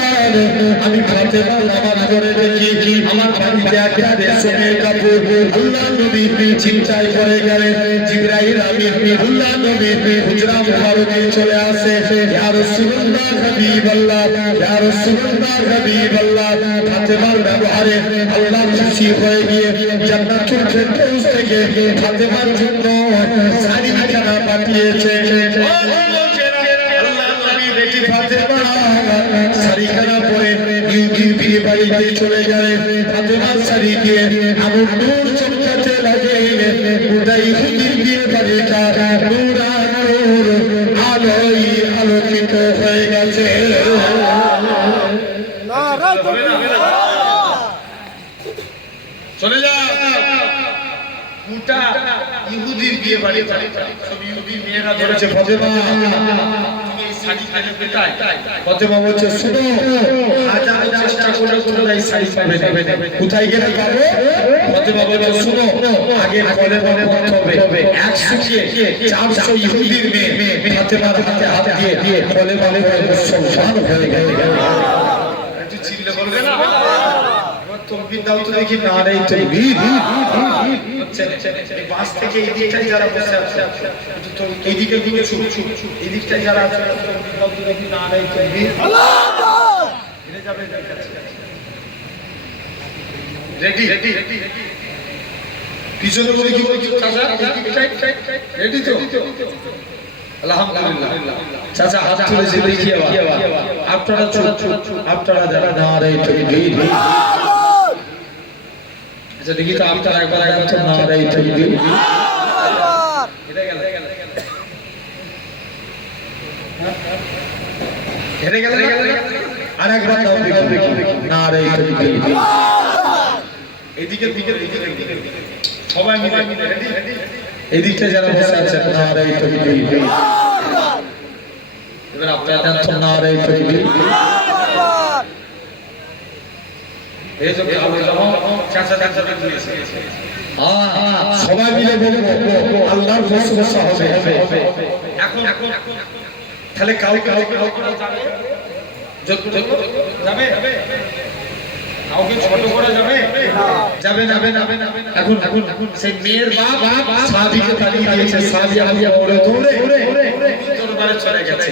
আমি ফাতেমা নামাজ পড়ে দেখি আমার বাড়িতে একটা রেশমের কাপড়। আল্লাহ নবী চিন্তায় পড়ে গেলেন, জিবরাইল আমিন আল্লাহ নবী হুজরা মুবারকে চলে আসে, ইয়া রাসূলুল্লাহ হাবিবাল্লাহ ইয়া রাসূলুল্লাহ হাবিবাল্লাহ। ফাতেমার ব্যবহারে আল্লাহ খুশি হয়ে গিয়ে জান্নাতুল ফেরদৌস থেকে ফাতেমার জন্য শাড়ি খানা পাঠিয়েছে। আল্লাহ নবী বেটি ফাতেমা শাড়ি খানা পরে ইহুদির বিয়ে বাড়িতে চলে গেলেন। ফাতেমার শাড়ি দিয়ে এমন নূর চমকাতে লাগে, গোটা ইহুদির বিয়ে বাড়িটা নূরানুর আলোয় আলোকিত হয়ে গেছে। নারায়ে তাকবীর চলে যাও গোটা ইহুদির বিয়ে বাড়িটা সব ইহুদির মেয়েরা ধরেছে ফাতেমা তুমি এই শাড়ি কেন পেটাই? ফাতেমা বলছে শুনো হাজার চেষ্টা করে এই শাড়ি পাবে না, কোথায় গেলে পাবো? ফাতেমা বলে শুনো আগে বলে হবে 100 ইহুদির মেয়ে ফাতেমার হাতে হাত দিয়ে বলে মুসলমান হয়ে গেল। একটু চিল্লে বলবে না? তকবীর দাও তো দেখি, নারে তাকবীর। এই বাস থেকে এই দিকটাই যারা বসে আছে, তো এই দিকে দিকে ছুট এই দিকটাই যারা আছে, তকবীর দাও তো দেখি, নারে তাকবীর। আল্লাহু আকবার। এটা যাবে এদের কাছে। রেডি রেডি পিছনে বলে কি বলছো চাচা? রেডি তো? আলহামদুলিল্লাহ। চাচা হাত তুলেছে দেখি আবার। আপনারা যারা নারে তাকবীর। আচ্ছা দেখি তো আপনারা একবার তো নারে তাকবীর। হেরে গেল আর একবার দাও দেখি, নারে তাকবীর। এদিকে সবাই মিলে রেডি। এদিকে যারা বসে আছেন, নারে তাকবীর। এবার আপনারা দেন তো নারে তাকবীর। এই যে চাচা দিয়েছে, সবাই মিলে বলবো আল্লাহর প্রশংসা হবে। এখন তাহলে কাউকে কাউকে যাবে কাউকে ছোট করা যাবে না। এখন সেই মেয়ের বাপ সাহাবীকে তাড়িয়ে দিয়েছে। সাহাবী আলিয়া দৌড়ে দরবারে চলে গেছে।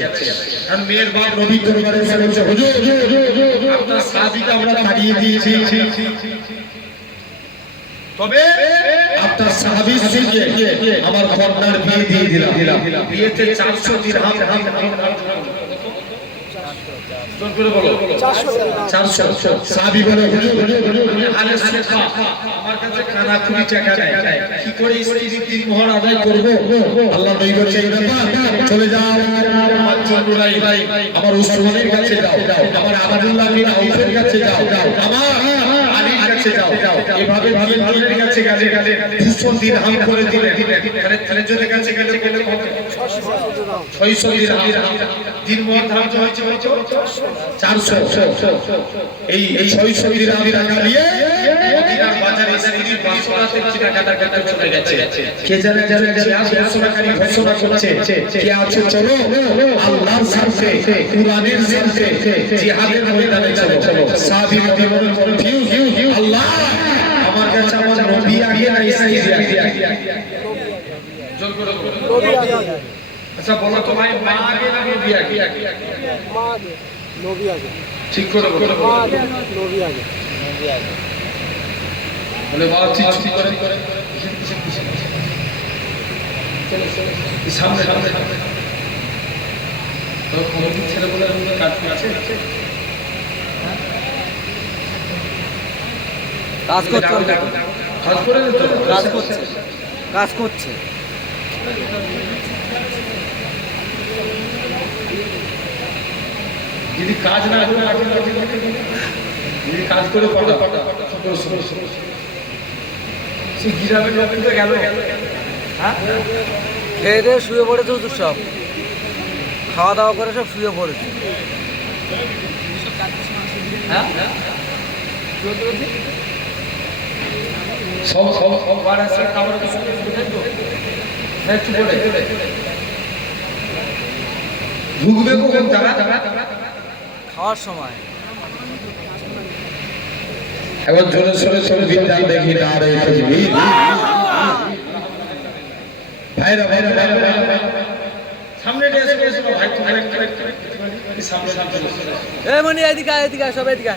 আর মেয়ের বাপ নবী দরবারে এসে বলছে, হুজুর আপনার সাহাবীকে আমরা তাড়িয়ে দিয়েছি, তবে আপনার সাহাবীর সঙ্গে আমার কন্যার বিয়ে দিয়ে দিলাম। বিয়েতে 400 দিরহাম। জোর করে বলো 400। সাহাবী বলে, আলে সুফা আমার কাছে খানা কুড়ি টাকা নাই, কি করে স্ত্রীর দিন মোহর আদায় করব? আল্লাহ নবী বলেছে, এই ব্যাপার চলে যাও আমার জন্নুরাই ভাই, আমার উসমানের কাছে যাও, আমার আব্দুল্লাহ বিন আউফের কাছে যাও, আমার আলীর কাছে যাও। এভাবে দিনের কাছে গেলে 200 দিরহাম করে দিলেন। তাহলে তিনজনের কাছে গেলে বলে কত? 600 দিরহাম। দিন মোহর ধার্য হয়েছে 400। এই 600 দিরহাম টাকা দিয়ে মদিনার বাজারে স্ত্রীর বাসরাতে টাকাটার কাছে চলে গেছে। কে জানে ঘোষণাকারী ঘোষণা করছে, কে আছে চলো আল্লাহর সাথে, কুরআনের সাথে, জিহাদের ময়দানে চলো। সাহাবী নবী বলেন, কনফিউজ, আল্লাহ আমার কাছে আমার নবী আগে না স্ত্রী আগে? জোর করে নবী আগে। আচ্ছা বলো তো ভাই, মা আগে না নবী আগে? মা আগে, নবী আগে। ঠিক করে বলো। মা আগে, নবী আগে। বলে বাবা ঠিক করে সামনে তো কমিটি ছেলে বলে কাজ আছে, কাজ করছে। যদি কাজ না করে যদি কাজ করে সে গিরামের লোক কিন্তু গেল। হ্যাঁ, খেয়ে দিয়ে শুয়ে পড়েছে হুজুর, সব খাওয়া দাওয়া করে সব শুয়ে পড়েছে। হ্যাঁ সব বার আছে, খাবার ঢুকবে কখন তারা? খাওয়ার সময়। এবার জোরে সোরে বিদ্যান দেখি, নারে তাকবীর। ভাইরা সামনে এসে ভাই, সামনে এ মনি এদিকে সব এদিকে।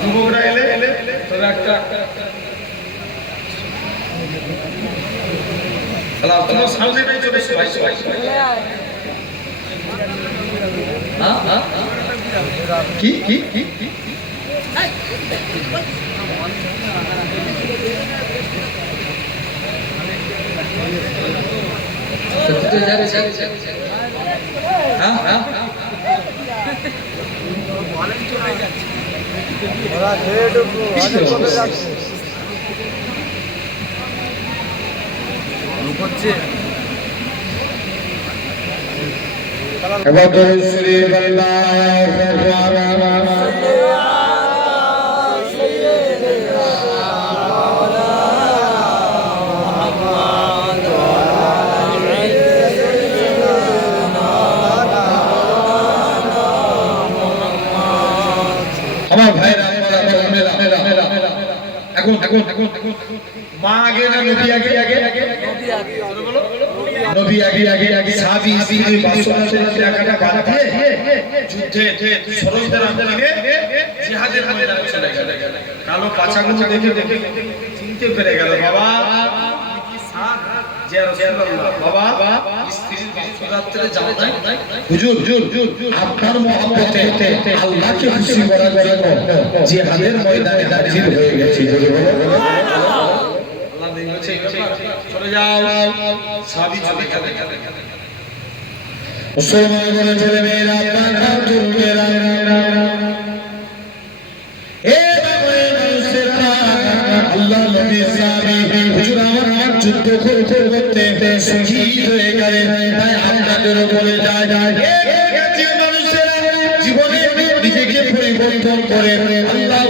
যুবকরা এলে তবে একটা সামনেটাই চলে এসে ভাই। কি এবার মা আগে না নবী আগে? নবী আগে। নবী আগে। সাহাবী স্ত্রী বাসনাতে টাকাটা বাদ দিয়ে যুদ্ধে সরোজদের আমলে জিহাদের ময়দানে চলে গেল। কালো পাছাগুলো দেখে চিনতে পেরে গেল, বাবা যে রাসূলুল্লাহ, বাবা স্ত্রীর বাসনাতে যাও নাই হুজুর, আপনার মহব্বতে আল্লাহকে খুশি করার জন্য জিহাদের ময়দানে হাজির হয়ে গেছি। আল্লাহ বলছে চলে যাও, সাহাবী চলে গেল। মুসলমান ছেলে মেয়েরা পাখা তুলবেরা, এ বাবা মানুষেরা, আল্লাহ নবী সাহাবী হুজুর আমার যুদ্ধ করতে শহীদ হয়ে গেলেন, তাই আপনাদের বলে যায় মানুষেরা জীবনে নিজেকে পরিবর্তন করে আল্লাহ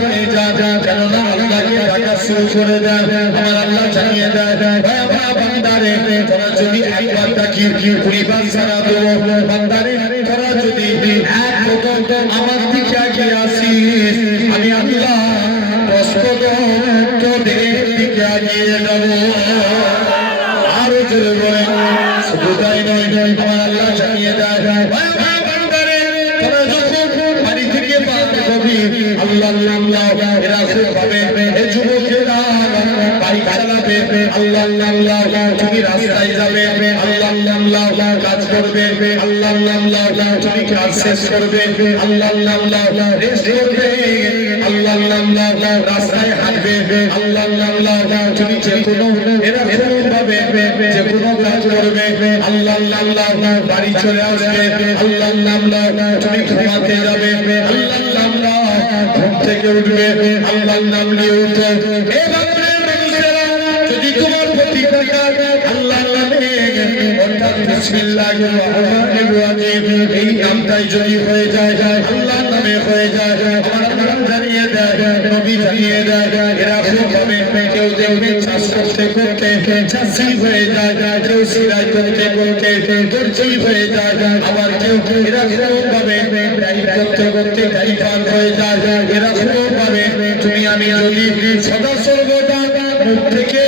হয়ে যা কেননা আল্লাহকে ডাকা শুরু করে দেয়। আমার আল্লাহ জানিয়ে দেয় বান্দারে তোরা যদি একবার ডাকি 20 বার সারা দেবো, বান্দারে তোরা যদি এক কদম আমার দিকে এগিয়ে আসিস আমি আল্লাহ 10 কদম তোদের দিকে এগিয়ে যাবো। আরো জোরে বলে শুধু তাই নয়, আমার আল্লাহ জানিয়ে দেয় বান্দারে তোরা যখন বাড়ি থেকে বার হবি আল্লাহ আল্লাহ এরা খুব ভাবে এ যুবকেরা বাইক চালাবে আল্লাহ আল্লাহ, তুমি রাস্তায় যাবে আল্লাহ আল্লাহ, কাজ করবে আল্লাহ আল্লাহ, তুমি কাজ শেষ করবে আল্লাহ আল্লাহ, রেস্ট করবে আল্লাহ আল্লাহ, রাস্তায় হাঁটবে আল্লাহ আল্লাহ, তুমি যে কোনো এরা এরকম ভাবে যে কোনো কাজ করবে আল্লাহ আল্লাহ, বাড়ি চলে আসবে আল্লাহ আল্লাহ, তুমি ঘুমাতে যাবে আল্লাহ আল্লাহ, ঘুম থেকে উঠবে আল্লাহ নাম নিয়ে উঠে। যদি তোমার প্রতি আল্লাহ নামে অর্থাৎ বিসমিল্লাহির রহমানির রহিম এই নামটাই যদি হয়ে যায় আল্লাহ নামে হয়ে যায়, আমার নাম জানিয়ে দেয় নবী জানিয়ে দেয় এরা খুব ভাবে কেউ দেখবে চাষ করতে চাষি হয়ে যায়, কেউ সিলাই করতে দর্জি হয়ে যায়, আবার কেউ এরা খুব ভাবে করতে ড্রাইভার হয়ে যায়, এরা খুব ভাবে তুমি আমি যদি সদা সর্বদা মুখ থেকে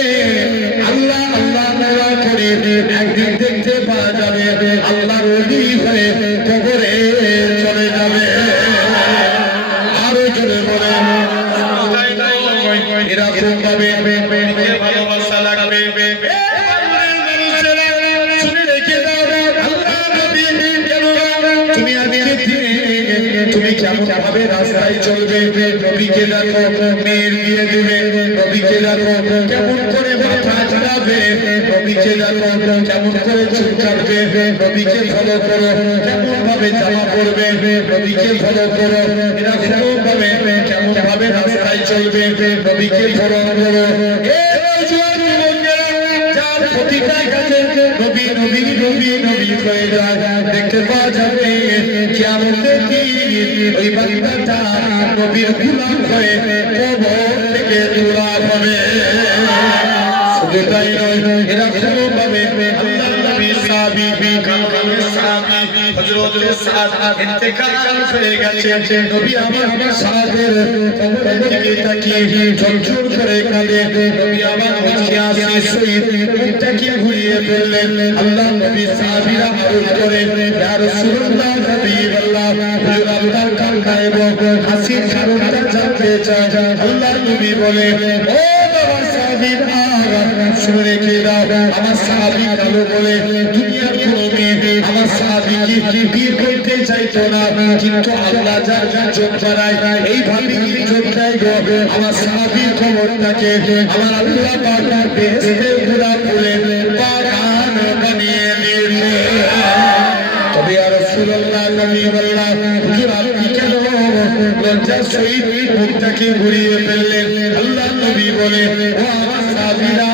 আল্লাহ আল্লাহ নাম করি একদিন দেখতে পাওয়া যাবে আল্লাহর ওলি হয়ে কবরে চলে যাবে। আরো জোরে বলে এরকম ভাবে ভালোবাসা লাগবে। শুনে রেখে দাও আল্লাহ নবী তুমি আমি তুমি কেমন ভাবে রাস্তায় চলবে, নবীকে দেখো মেয়ের বিয়ে দেবে, নবীকে দেখো কেমন করে মাথা ঝাড়াবে, নবীকে দেখো কেমন করে চুল কাটবে, নবীকে ফলো করো কেমন ভাবে জামা পরবে, নবীকে ফলো করো এরকম ভাবে কেমন ভাবে রাস্তায় চলবে, নবীকে ফলো করো। যার প্রতিটা কাজে নবী নবী নবী নবী হয়ে যায় দেখতে পাওয়া যাবে কিয়ামতের দিন ওই বান্দাটা নবীর গোলাম হয়ে কবর থেকে তোলা হবে। শুধু তাই নয় এরকম ভাবে আল্লাহর নবী সাহাবী হযরত সাদ ইন্তেকাল হয়ে গেছে, নবী আমার সাদের কবরের দিকে তাকিয়ে ঝরঝর করে কাঁদে, নবী আমার কাছে আসে শহীদ মুখটাকে ঘুরিয়ে ফেললেন। আল্লাহর নবী সাহাবীরা আরজ করে ইয়া রাসূলুল্লাহ হাবিবাল্লাহ হুজুর আপনার কান্নায় হাসির কারণটা জানতে চাই। আল্লাহর নবী বলে ও বাবা সাহাবীরা শুনে রেখে দাও আমার সাহাবী কালো বলে দুনিয়ার কোনো মেয়ে আমার সাহাবীকে বিয়ে করতে চাইতো না, কিন্তু আল্লাহ যার যোগ করায় এইভাবে যোগ দেয় গো আমার সাহাবীর খবরটাকে আমার আল্লাহ পাক বেহেশতের গোলাপ ফুলে বাগান বানিয়ে দিয়েছে। তবে ইয়া রাসূলুল্লাহ নবী বললেন হুজুর আপনি কেন লজ্জার সহিত মুখটাকে ঘুরিয়ে ফেললেন? আল্লাহ নবী বলে ও আমার সাহাবীরা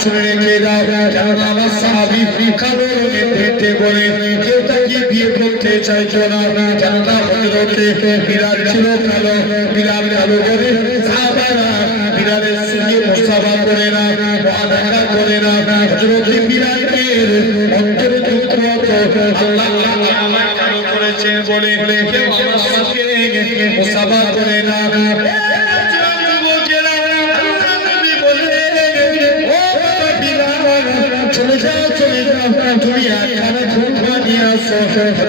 শুনে রেখে দাও কেন আমার সাহাবী কালো রঙের হেঁটে বলে কেউ তাকে বিয়ে করতে চাইতো না, কেননা হযরতে বিলাল ছিল কালো, বিলাল কালো করে সাহাবারা বিলালের সঙ্গে মুসাফা করে না, মুআমালা করে না, হযরতে বিলালের অন্তরে দুঃখ হতো আল্লাহ আমার কালো করেছে বলে কেউ আমার সঙ্গে মুসাফা করে না।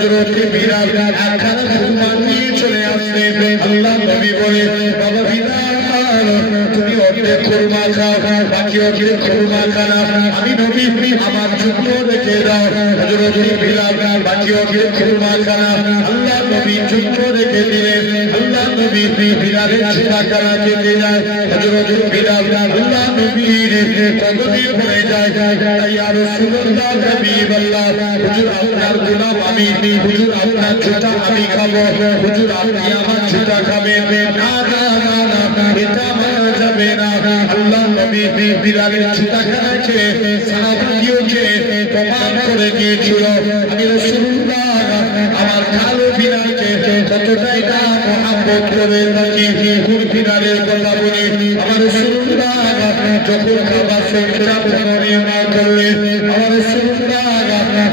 হযরত বিলাল একখানা খুরমা নিয়ে চলে আসলেন আল্লাহ নবী বলে বাবা বিলাল তুমি অর্ধেক খুরমা খাও বাকি অর্ধেক খুরমা খানা আমি নবী আমার জন্য রেখে দাও হযরত বিলাল বাকি অর্ধেক খুরমা খানা আল্লাহ নবী জন্য রেখে দিলেন আল্লাহ নবী বিলালের ছোটা খানা খেতে যায় হযরত বিলাল আল্লাহ নবীর কদমে পড়ে যায় ইয়া রাসূলুল্লাহ হাবিবাল্লাহ হুজুর আপনার গোলাম আমি হুজুর আপনার ছোটা আমি খাবো হুজুর আপনি আমার ছোটা খাবেন না না না না এটা মানা যাবে না আল্লাহ নবী বিলালের ছোটা খানা খেয়ে সাহাবাগণকে প্রমাণ করে দিয়েছিল আমি রাসূলুল্লাহ আমার কালো বিলালকে কতটাই না মহব্বত করে থাকি কোন বিলালের কথা বলি আমার রাসূলুল্লাহ যখন খাবার সংসার করে মা করলে আমার রাসূলুল্লাহ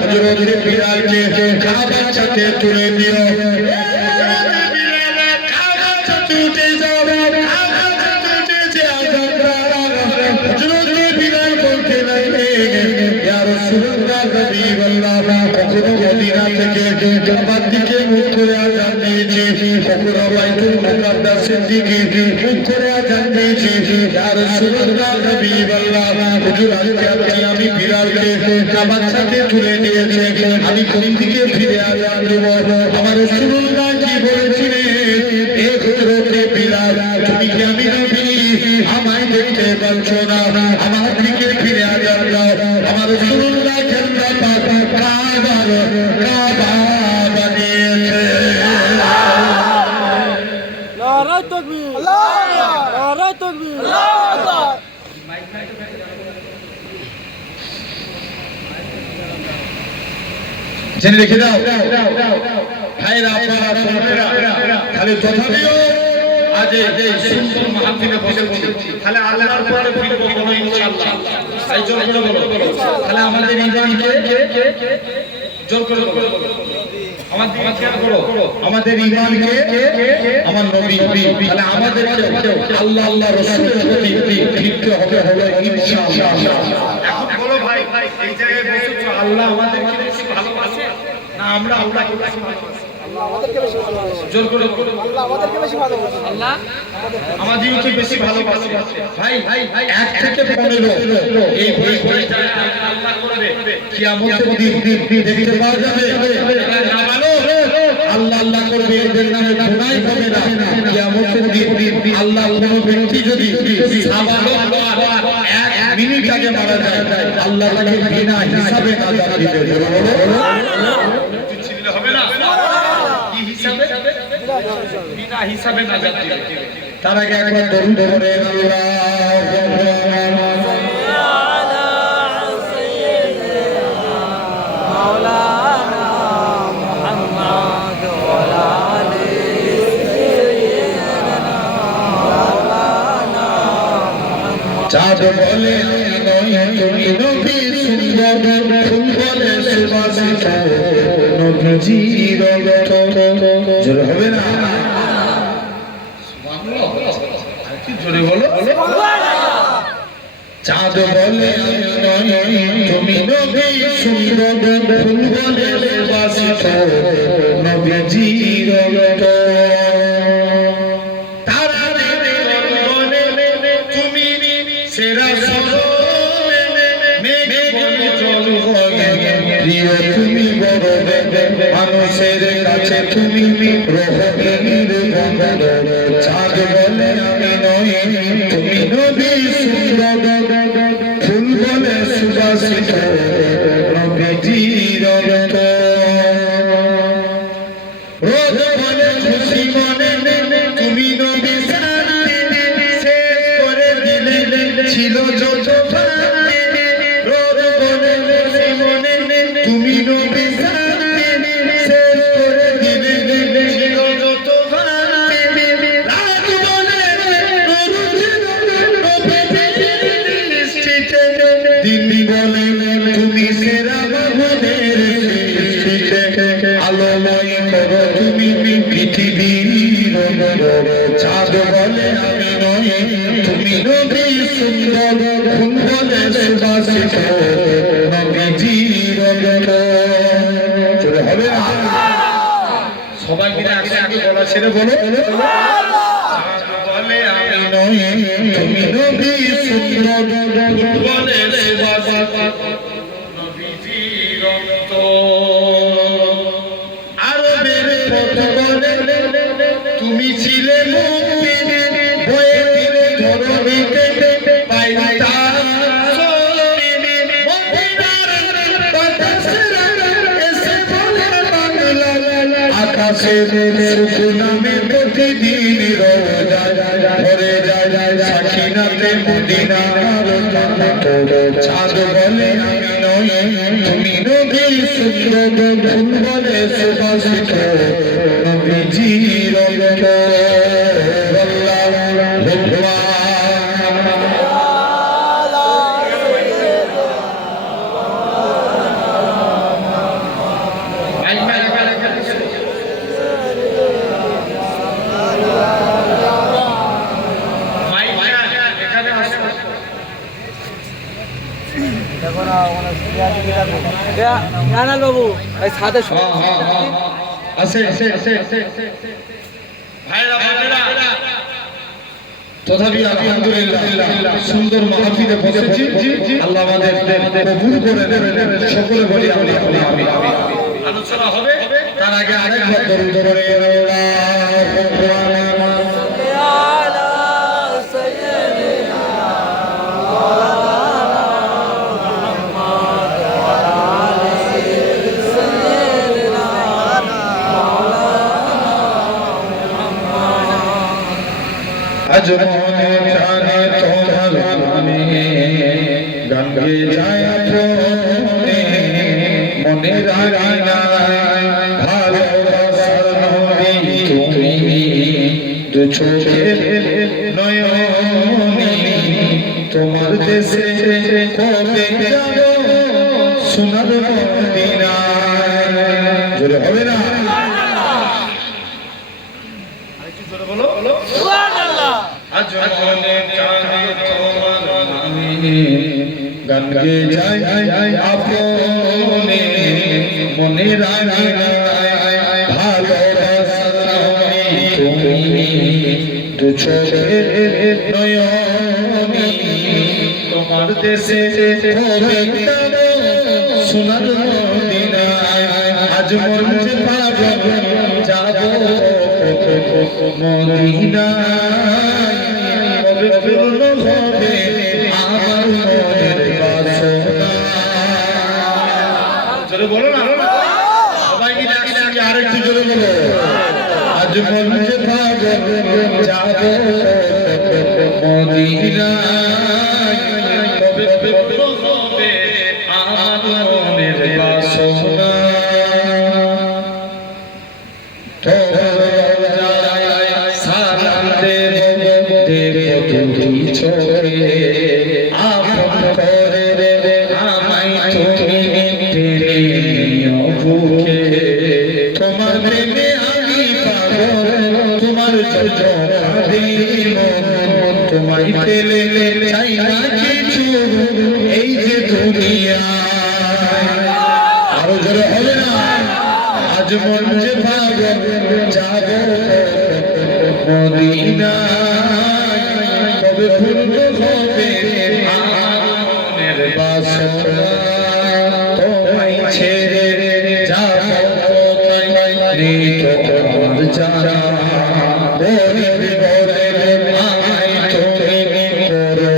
হযরত বিলালকে খাবার সাথে তুলে দিও কখনো মদিনা থেকে কাবার দিকে মুখ করে আজান দিয়েছে কখনো বাইতুল মুকাদ্দাসের দিকে মুখ করে আজান দিয়েছে ইয়া রাসূলুল্লাহ হাবিবাল্লাহ হুজুর আজকে আমি বিলালকে কাবার সাথে তুলে নিয়েছে আমি কোন দিকে ফিরে আজান দেব আমার রাসূলুল্লাহ কি বলেছিলেন এ হযরত বিলাল তুমি কি আমি নবী আমায় দেখতে পাচ্ছ না আমার দিকে ফিরে আজান দাও আমার রাসূলুল্লাহ আল্লাহ পাক কাবা বানিয়েছে নারায়ে তাকবীর নারায়ে তাকবীর জেনে রেখে দাও ভাইরা আপনারা বোনেরা খালি কথা দিও আজ এই সুন্দর মাহফিলে বসে বসে তাহলে আল্লাহর পরে ফিরবো কোনো ইনশাআল্লাহ এই জোর করে বলো তাহলে আমাদের ইমানকে জোর করে বলো আমাদের ইমানকে করো আমাদের ইমানকে আমার নবী তাহলে আমাদেরকে আল্লাহ আল্লাহ রাসূলের প্রতি ফিরতে হবে ইনশাআল্লাহ এখন বলো ভাই এই জায়গায় বসেছো আল্লাহ আমাদেরকে বেশি ভালোবাসে না আমরা আল্লাহকে বেশি ভালোবাসি আল্লাহ আমাদেরকে বেশি ভালোবাসে জোর করে বলো আল্লাহ আমাদেরকে বেশি ভালোবাসে আল্লাহ আমাদেরকে বেশি ভালোবাসে ভাই 1 থেকে 15 এই পরিচয় আল্লাহ করবে কিয়ামতের দিন দেখতে পাওয়া যাবে না মানো আল্লাহ আল্লাহ করবে এদের নামে গুনাহ হবে না কিয়ামতের দিন আল্লাহ কোন ব্যক্তি যদি সাবালক 1 মিনিট আগে মারা যায় আল্লাহ তাকে বিনা হিসাবে আযাব দিবে সুবহানাল্লাহ হবে না কি হিসাবে বিনা হিসাবে আযাব দিবে তার আগে একবার দরুদ পড়েন আল্লাহুম্মা চাঁদ বলে তুমি নবী সুন্দর ফুল বলে সুবাসিত নবীজির রক্ত জোরে হবে না সুবহানাল্লাহ আরেকটু জোরে বলো চাঁদ বলে তুমি নবী সুন্দর ফুল বলে সুবাসিত নবীজির রক্ত তুমি বড় মানুষের কাছে তুমি রহমতের বন্দর চাঁদ বলে আমি নই তুমি নবী সুন্দর ফুল বলে সুবাসিত নবীজির রক্ত রোদ বলে খুশি মনে তুমি নবী শান্তি শেষ করে দিলে ছিল যত রোদ বলে খুশি মনে তুমি নবী শান্তি শেষ করে দিলে ছিল যত রাত বলে ছেড়ে বলো বলে আমি নই তুমি নবী সুন্দর বলে নবীজির রক্ত আরবের পথ বলে তুমি ছিলে মুক্তি বয়ে দিলে ধরণীতে পাইতা আকাশের গুনামে প্রতিদিন রোজা ভরে যায় সাকিনাতে মদিনার চাঁদ বলে আমি নই তুমি নবী সুন্দর ফুল বলে সুবাসিত নবীজির রক্ত বাবু এই ছাদে তথাপি আলহামদুলিল্লাহ সুন্দর মাহফিলে বসেছি আল্লাহ আমাদের কবুল করে দেবেন সকলে বলি আমি আলোচনা হবে তার আগে আরেকবার দরুদ পড়ে আজ মনে জানে তোমার নামে গঙ্গে যায় প্রাণে মনে রাখা ভালোবাসার নবী তুমি দু চোখের নয়নে তোমার দেশে কবে যাব সোনার মদিনা জোরে হবে না আরেকটু জোরে বলো আজ মনে জানে তোমার নামে গঙ্গে যায় আপনে মনে রাখা ভালোবাসা তুমি দু চোখের নয়নে তোমার দেশে কবে যাব সোনার মদিনা আজ মনে পাগল যাব মদিনা পূর্ণ হবে আমার মনের বাসনা জোরে বলো না সবাই মিলে একসঙ্গে আরেকটু জোরে বলো আজ মনে পাগল যাব মদিনা তবে পূর্ণ হবে আমার মনের বাসনা আপন করে আমায় তুমি টেনে বুকে তোমার প্রেমে আমি পাগল তোমার তোমায় পেলে চাই না কিছু এই যে দুনিয়া আরো জোরে হবে না আজ মন যে পাগল যাব মদিনা তবে পূর্ণ হবে আমার বাসনা তোমায় ছেড়ে যাব কোথায় নেই তো আমার জানা বলে বলে আমায় তুমি করো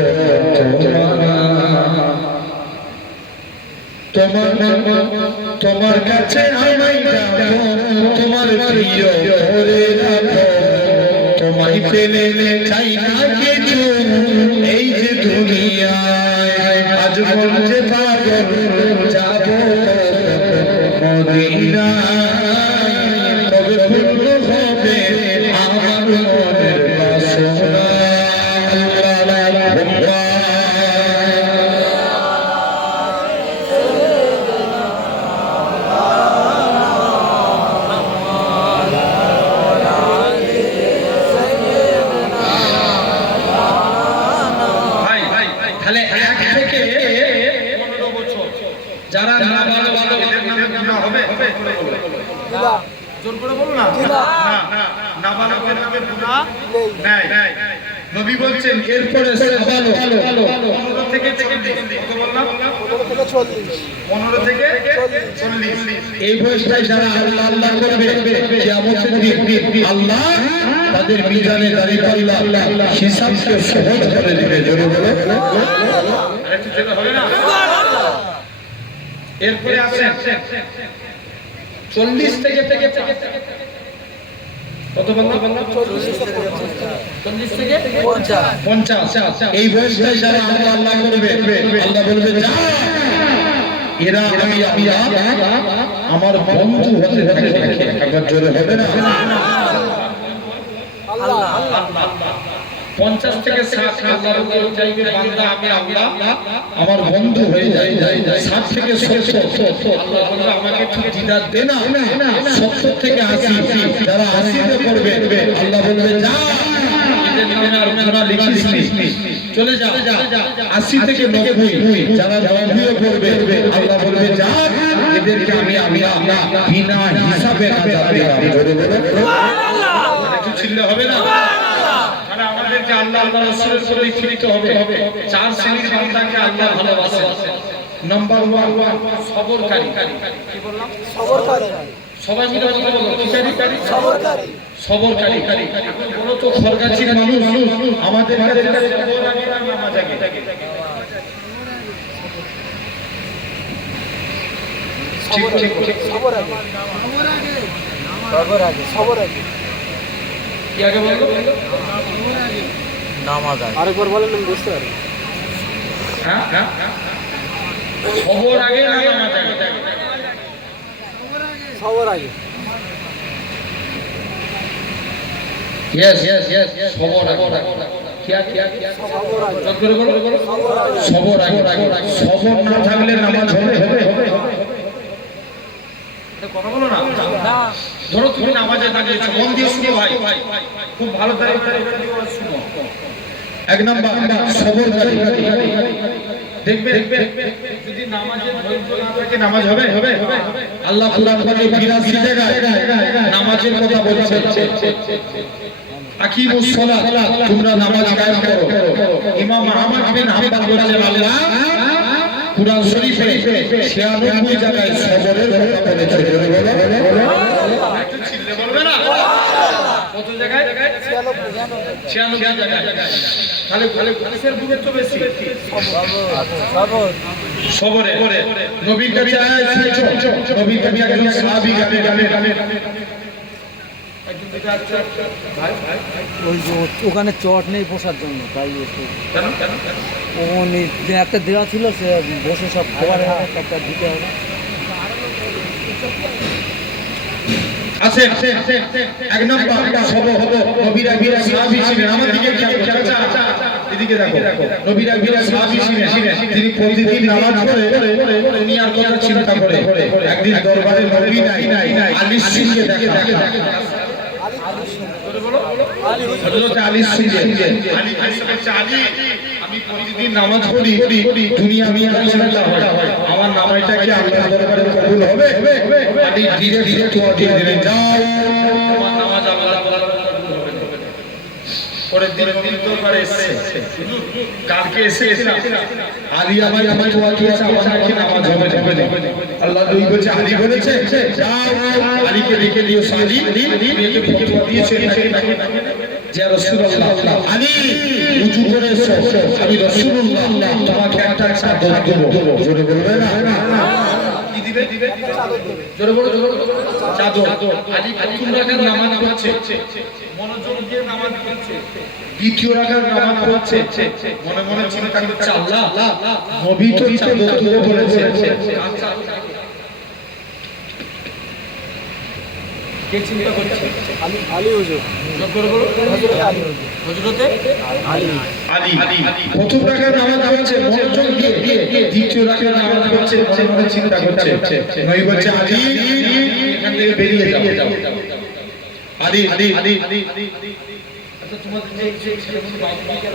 তোমার কাছে আমায় যাব তোমার প্রিয় করে রাখো তোমায় পেলে চাই না কিছু এই যে দুনিয়ায় আজ মন যে পাগল যাব মদিনায় তবে পূর্ণ হবে আমার মনের বাসনা যারা জোর করে বলো না নাবালকের নামে গুনাহ নেই। নবী বলছেন এরপরে সাবালক 15 থেকে 40 কত বললাম 15 থেকে 40 এই বয়সটায় যারা আল্লাহ আল্লাহ করবে কিয়ামতের দিন আল্লাহ তাদের মিজানে দাঁড়িপাল্লা হিসাবকে সহজ করে দিবে। জোরে বলো আরেকটু যেতে হবে না। এরপরে আসেন 40 থেকে কত বললাম 40 থেকে 50 এই বয়সটায় যারা আল্লাহ আল্লাহ করবে আল্লাহ বলবে যা এরা আমি আমার বন্ধু হতে থাকে। একবার জোরে হবে না। আল্লাহ 50 থেকে 60 আল্লাহর উপর চাইবে বান্দা আমি আল্লাহ আমার বন্ধু হয়ে যাই। 60 থেকে 70 আল্লাহ বলবে আমাকে একটু দিদার দে না। 70 থেকে 80 যারা 80 তে করবে আল্লাহ বলবে যা এদের নামে আর গুনাহ লিখিস নি চলে যা। 80 থেকে 90 যারা নবীও করবে আল্লাহ বলবে যা এদেরকে আমি বিনা হিসাবে আযাব দেব। জোরে বলো সুবহানাল্লাহ। একটু চিল্লা হবে না। তাহলে আমাদেরকে আল্লাহ আল্লাহ রাসূলের উপরে ফিরতে হবে। 4 শ্রেণীর বান্দাকে আল্লাহ ভালোবাসে। নাম্বার 1 সবরকারী। কি বললাম সবরকারী। সবাই মিলে কথা বলো কিকারী সবরকারী। বলো তো খরগাছির মানুষ আমাদের কাছে সবর আগে না নামাজ আগে? ঠিক সবর আগে কি আগে বলো নামাজ আগে। আরেকবার বলেন আমি বুঝতে পারি। হ্যাঁ খবর আগে না নামাজ আগে? সবার আগে yes খবর আগে কি সবর আগে। সবর না থাকলে নামাজ হবে? কথা বলো না। ধরো তুমি নামাজে দাঁড়িয়েছো, মন দিয়ে শুনো ভাই, খুব ভালো তারিখে শুনো। 1 নাম্বার সবরকারী। দেখবে যদি নামাজের ধৈর্য না থাকে নামাজ হবে? আল্লাহ কুরআন পাকে 82 জায়গায় নামাজের কথা বলছে। আকিমুস সালাত, তোমরা নামাজ কায়েম করো। ইমাম আহমদ বিন হাম্বল বলেছেন আল্লাহ কুরআন শরীফে 96 জায়গায় সবরের কথা বলেছে। জোরে বলো একটু চিল্লে বলবে না। কত জায়গায় 96 জায়গায়। তাহলে কিসের গুরুত্ব বেশি? সবরে। নবীর নবী আয়াত শুনেছো? নবীর নবী একজন সাহাবী গানে ওই যে ওখানে চট নেই বসার জন্য, তাই একটু ও একটা দেওয়া ছিল, সে বসে সব খাবার একটা দিতে হবে। আছে 1 নাম্বার সবর নবীর নবী সাহাবী ছিলেন। আমার দিকে এদিকে দেখো। নবীর নবী সাহাবী ছিলেন, তিনি প্রতিদিন নামাজ পড়ে দুনিয়ার কথা চিন্তা করে। একদিন দরবারে নবী নাই, আলী সিংকে দেখা। হযরত আলী সিং আলী বলছে আলী আমি প্রতিদিন নামাজ পড়ি, দুনিয়া মিয়া চিন্তা হয়, আমার নামাজটা কি আল্লাহর দরবারে কবুল হবে? আলী ধীরে ধীরে তোয়া দিয়ে দিলেন, যাও তোমার নামাজ আল্লাহর দরবারে কবুল হবে। পরের দিন দরবারে এসেছে, কালকে এসেছিলাম, আলী আমার তোয়া দিয়েছে, আমার নাকি নামাজ হবে। আল্লাহ দুই বলছে আলী বলেছে যাও আলীকে ডেকে দিও। আলী মেয়েকে ফতোয়া দিয়েছে যে রাসূলুল্লাহ আলী উযু করে এসো, আমি রাসূলুল্লাহ তোমাকে একটা চাদর দেব। জোরে বলবে না কি দিবে? জোরে বলো চাদর। আলী প্রথম রাকাত নামাজ পড়ছে, মনোযোগ দিয়ে নামাজ পড়ছে। দ্বিতীয় রাকাত নামাজ পড়ছে, মনে মনে চিন্তা করছে আল্লাহ নবী তো চাদর তুলে বলেছে, কে চিন্তা করছে? আলী হুজুর। হযরতে আলী। প্রথম রাকাত নামাজ পড়ছে মনোযোগ দিয়ে, দ্বিতীয় রাকাত নামাজ পড়ছে মনে মনে চিন্তা করছে। নবী বলছে আলী এখান থেকে বেরিয়ে যাও। আলী আচ্ছা তোমাদের যে ছেলেগুলো বাইরে গেল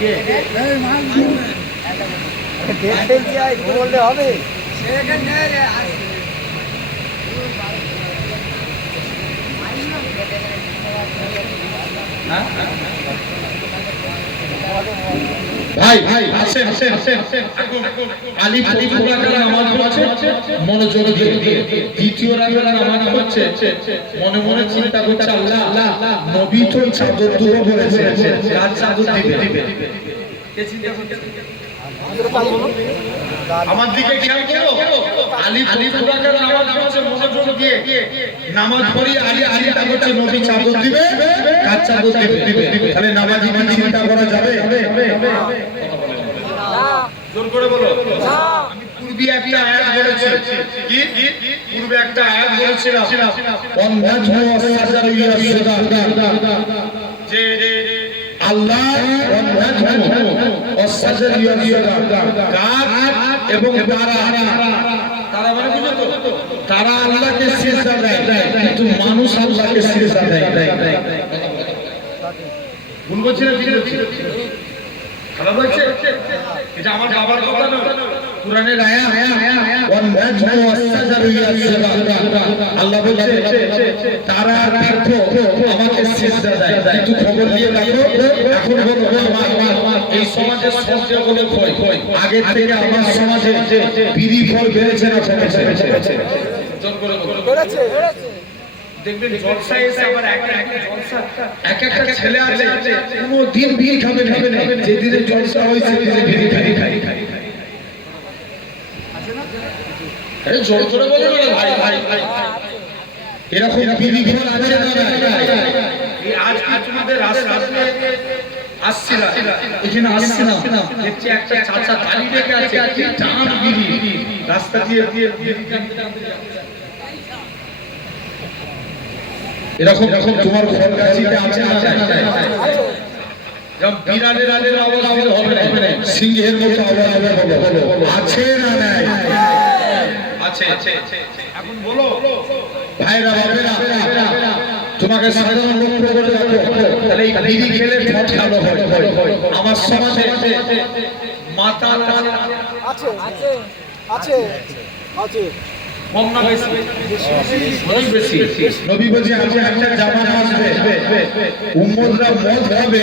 কে? দেখতে চাই বললে হবে ভাই ভাই আসেন আসেন আসেন আলী ফুলাকার নামাজ পড়ছে মনোযোগ দিয়ে দ্বিতীয় রাকাত নামাজ পড়ছে মনে মনে চিন্তা করছে আল্লাহ নবী তো চাদর দেবো বলেছে কার চাদর দিবে কে চিন্তা করছে আমার দিকে খেয়াল করো আলী ফুলাকার নামাজ পড়ছে মনোযোগ দিয়ে নামাজ পড়ি আলী চিন্তা করছে নবী চাদর দিবে কার চাদর দিবে তাহলে নামাজি কি চিন্তা করা যাবে জোর করে বলো আমি পূর্বে একটা আয়াত বলেছি কি পূর্বে একটা আয়াত বলেছিলাম ওয়ান্নাজমু ওয়াস-শাজারু ইয়াসজুদান যে আল্লাহ ওয়ান্নাজমু ওয়াস-শাজারু ইয়াসজুদান গাছ এবং তারা মানে বুঝো তো তারা আল্লাহকে সিজদা দেয় কিন্তু মানুষ আল্লাহকে সিজদা দেয় ভুল বলছি না ঠিক বলছি খারাপ লাগছে এটা আমার বাবার কথা না কুরআনের আয়াত ওয়ান নাজমু ওয়াস-শাজারু ইয়াসজুদান আল্লাহ বলছে তারা দেখো আমাকে সিজদা দেয় কিন্তু খবর দিয়ে দেখো এখন বলো আমার এই সমাজে সবচেয়ে বলে কই আগে থেকে আমার সমাজে বিড়ি ফল বেড়েছে না কমেছে জোর করে বেড়েছে দেখবেন জলসায় এসে আবার এক একটা ছেলে আছে কোনো দিন বিড়ি খাবে না যেদিনে জলসা হয়েছে বিড়ি খাই আরে জোর করে বলো না ভাই ভাই এরকম বিড়ি ঘর আছে না এই আজকে তোমাদের রাস্তাতে আসছিলাম এখানে আসছিলাম দেখছি একটা চাচা তালি রেখে আছে কি টান বিড়ি রাস্তা দিয়ে এরকম তোমার ঘর গাছিতে আছে না যেমন বিড়ালের আওয়াজ হবে না সিংহের মতো আওয়াজ হবে আছে না নাই আছে এখন বলো ভাইরা বাবেরা তোমাকে সাধারণ লক্ষ্য করে দেখো তাহলে এই বিড়ি খেলে ফট ভালো হয় আমার সমাজে মাতাল আছে আছে আছে আছে কম না বেশি নবী বলছে আজকে একটা জামানা আসবে উম্মতরা মদ খাবে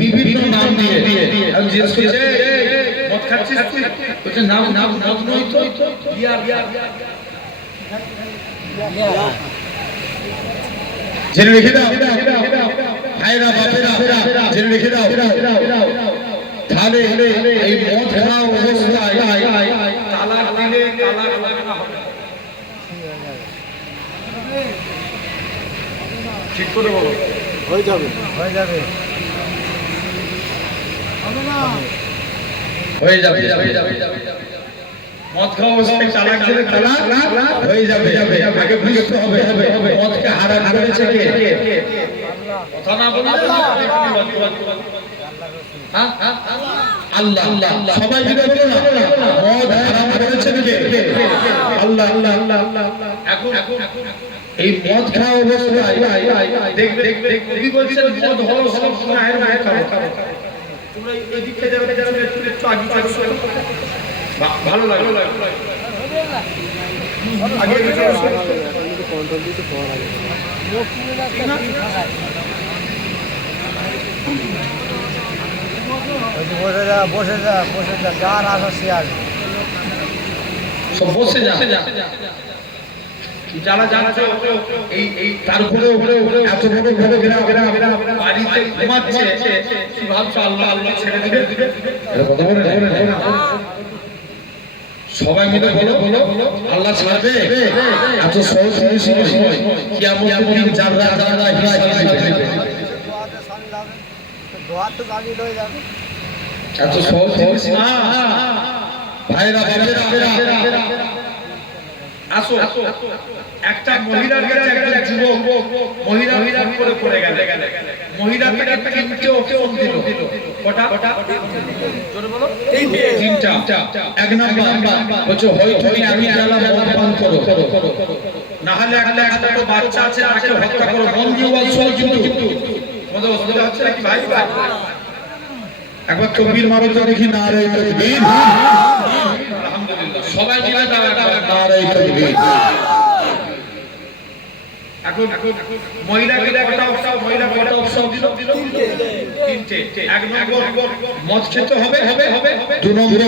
বিভিন্ন নাম দিয়ে আমি জিজ্ঞেস করছি মদ খাচ্ছিস তুই বলছে নাম মদ নই তো বিয়ার জেনে রেখে দাও ভাইরা বাপেরা জেনে রেখে দাও তাহলে এই মদ খাওয়া অবস্থায় তালাক দিলে তালাক হবে ঠিক করে বলো হয়ে যাবে হয়ে যাবে মদ খাওয়া অবস্থায় তালাক দিলে তালাক হয়ে যাবে আগে বুঝতে হবে মদকে হারাম করেছে কে কথা না বলে আল্লাহ সবাই মিলে বলো না মদ হারাম করেছেন কে আল্লাহ এখন এই মদ খাওয়া অবস্থায় দেখবে কবি বলছেন মদ হলো সব সময় আয়ের খাবো তোমরা এই দিক থেকে যারা একটু আগে ভালো লাগে আগে কন্ট্রোল দিতে পাওয়া লাগে বসে যা গান আসা শেয়ার সব বসে যা যারা জানছে এই তারপরে এত বড় বড় বাড়িতে ঘুমাচ্ছে কি ভাবছো আল্লাহ ছেড়ে দিবে কথা বলে সবাই মিলে বলো আল্লাহ ছাড়বে এত সহজ জিনিস নয় কিয়ামতের দিন জানলা হিসাব দিবে এত সহজ জিনিস না ভাইরা বাবেরা আসো একটা মহিলার কাছে একজন যুবক মহিলা করে পড়ে গেল মহিলা তাকে তিনটে অপশন দিল কটা জোরে বলো তিনটা এক নাম্বার হচ্ছে হয় তুমি আমি জ্বালা মদ পান করো না হলে একটা বাচ্চা আছে তাকে হত্যা করো মন দিয়ে বলছো কিন্তু তোমাদের অসুবিধা হচ্ছে নাকি ভাই একবার তকবীর মারো তো দেখি, নারে তাকবীর। আলহামদুলিল্লাহ, সবাই মিলে দাও একবার নারে তাকবীর। এখন মহিলাকে কটা অপশন, মহিলা কটা অপশন দিল? তিনটে। এক নম্বর মদ খেতে হবে, 2 নম্বর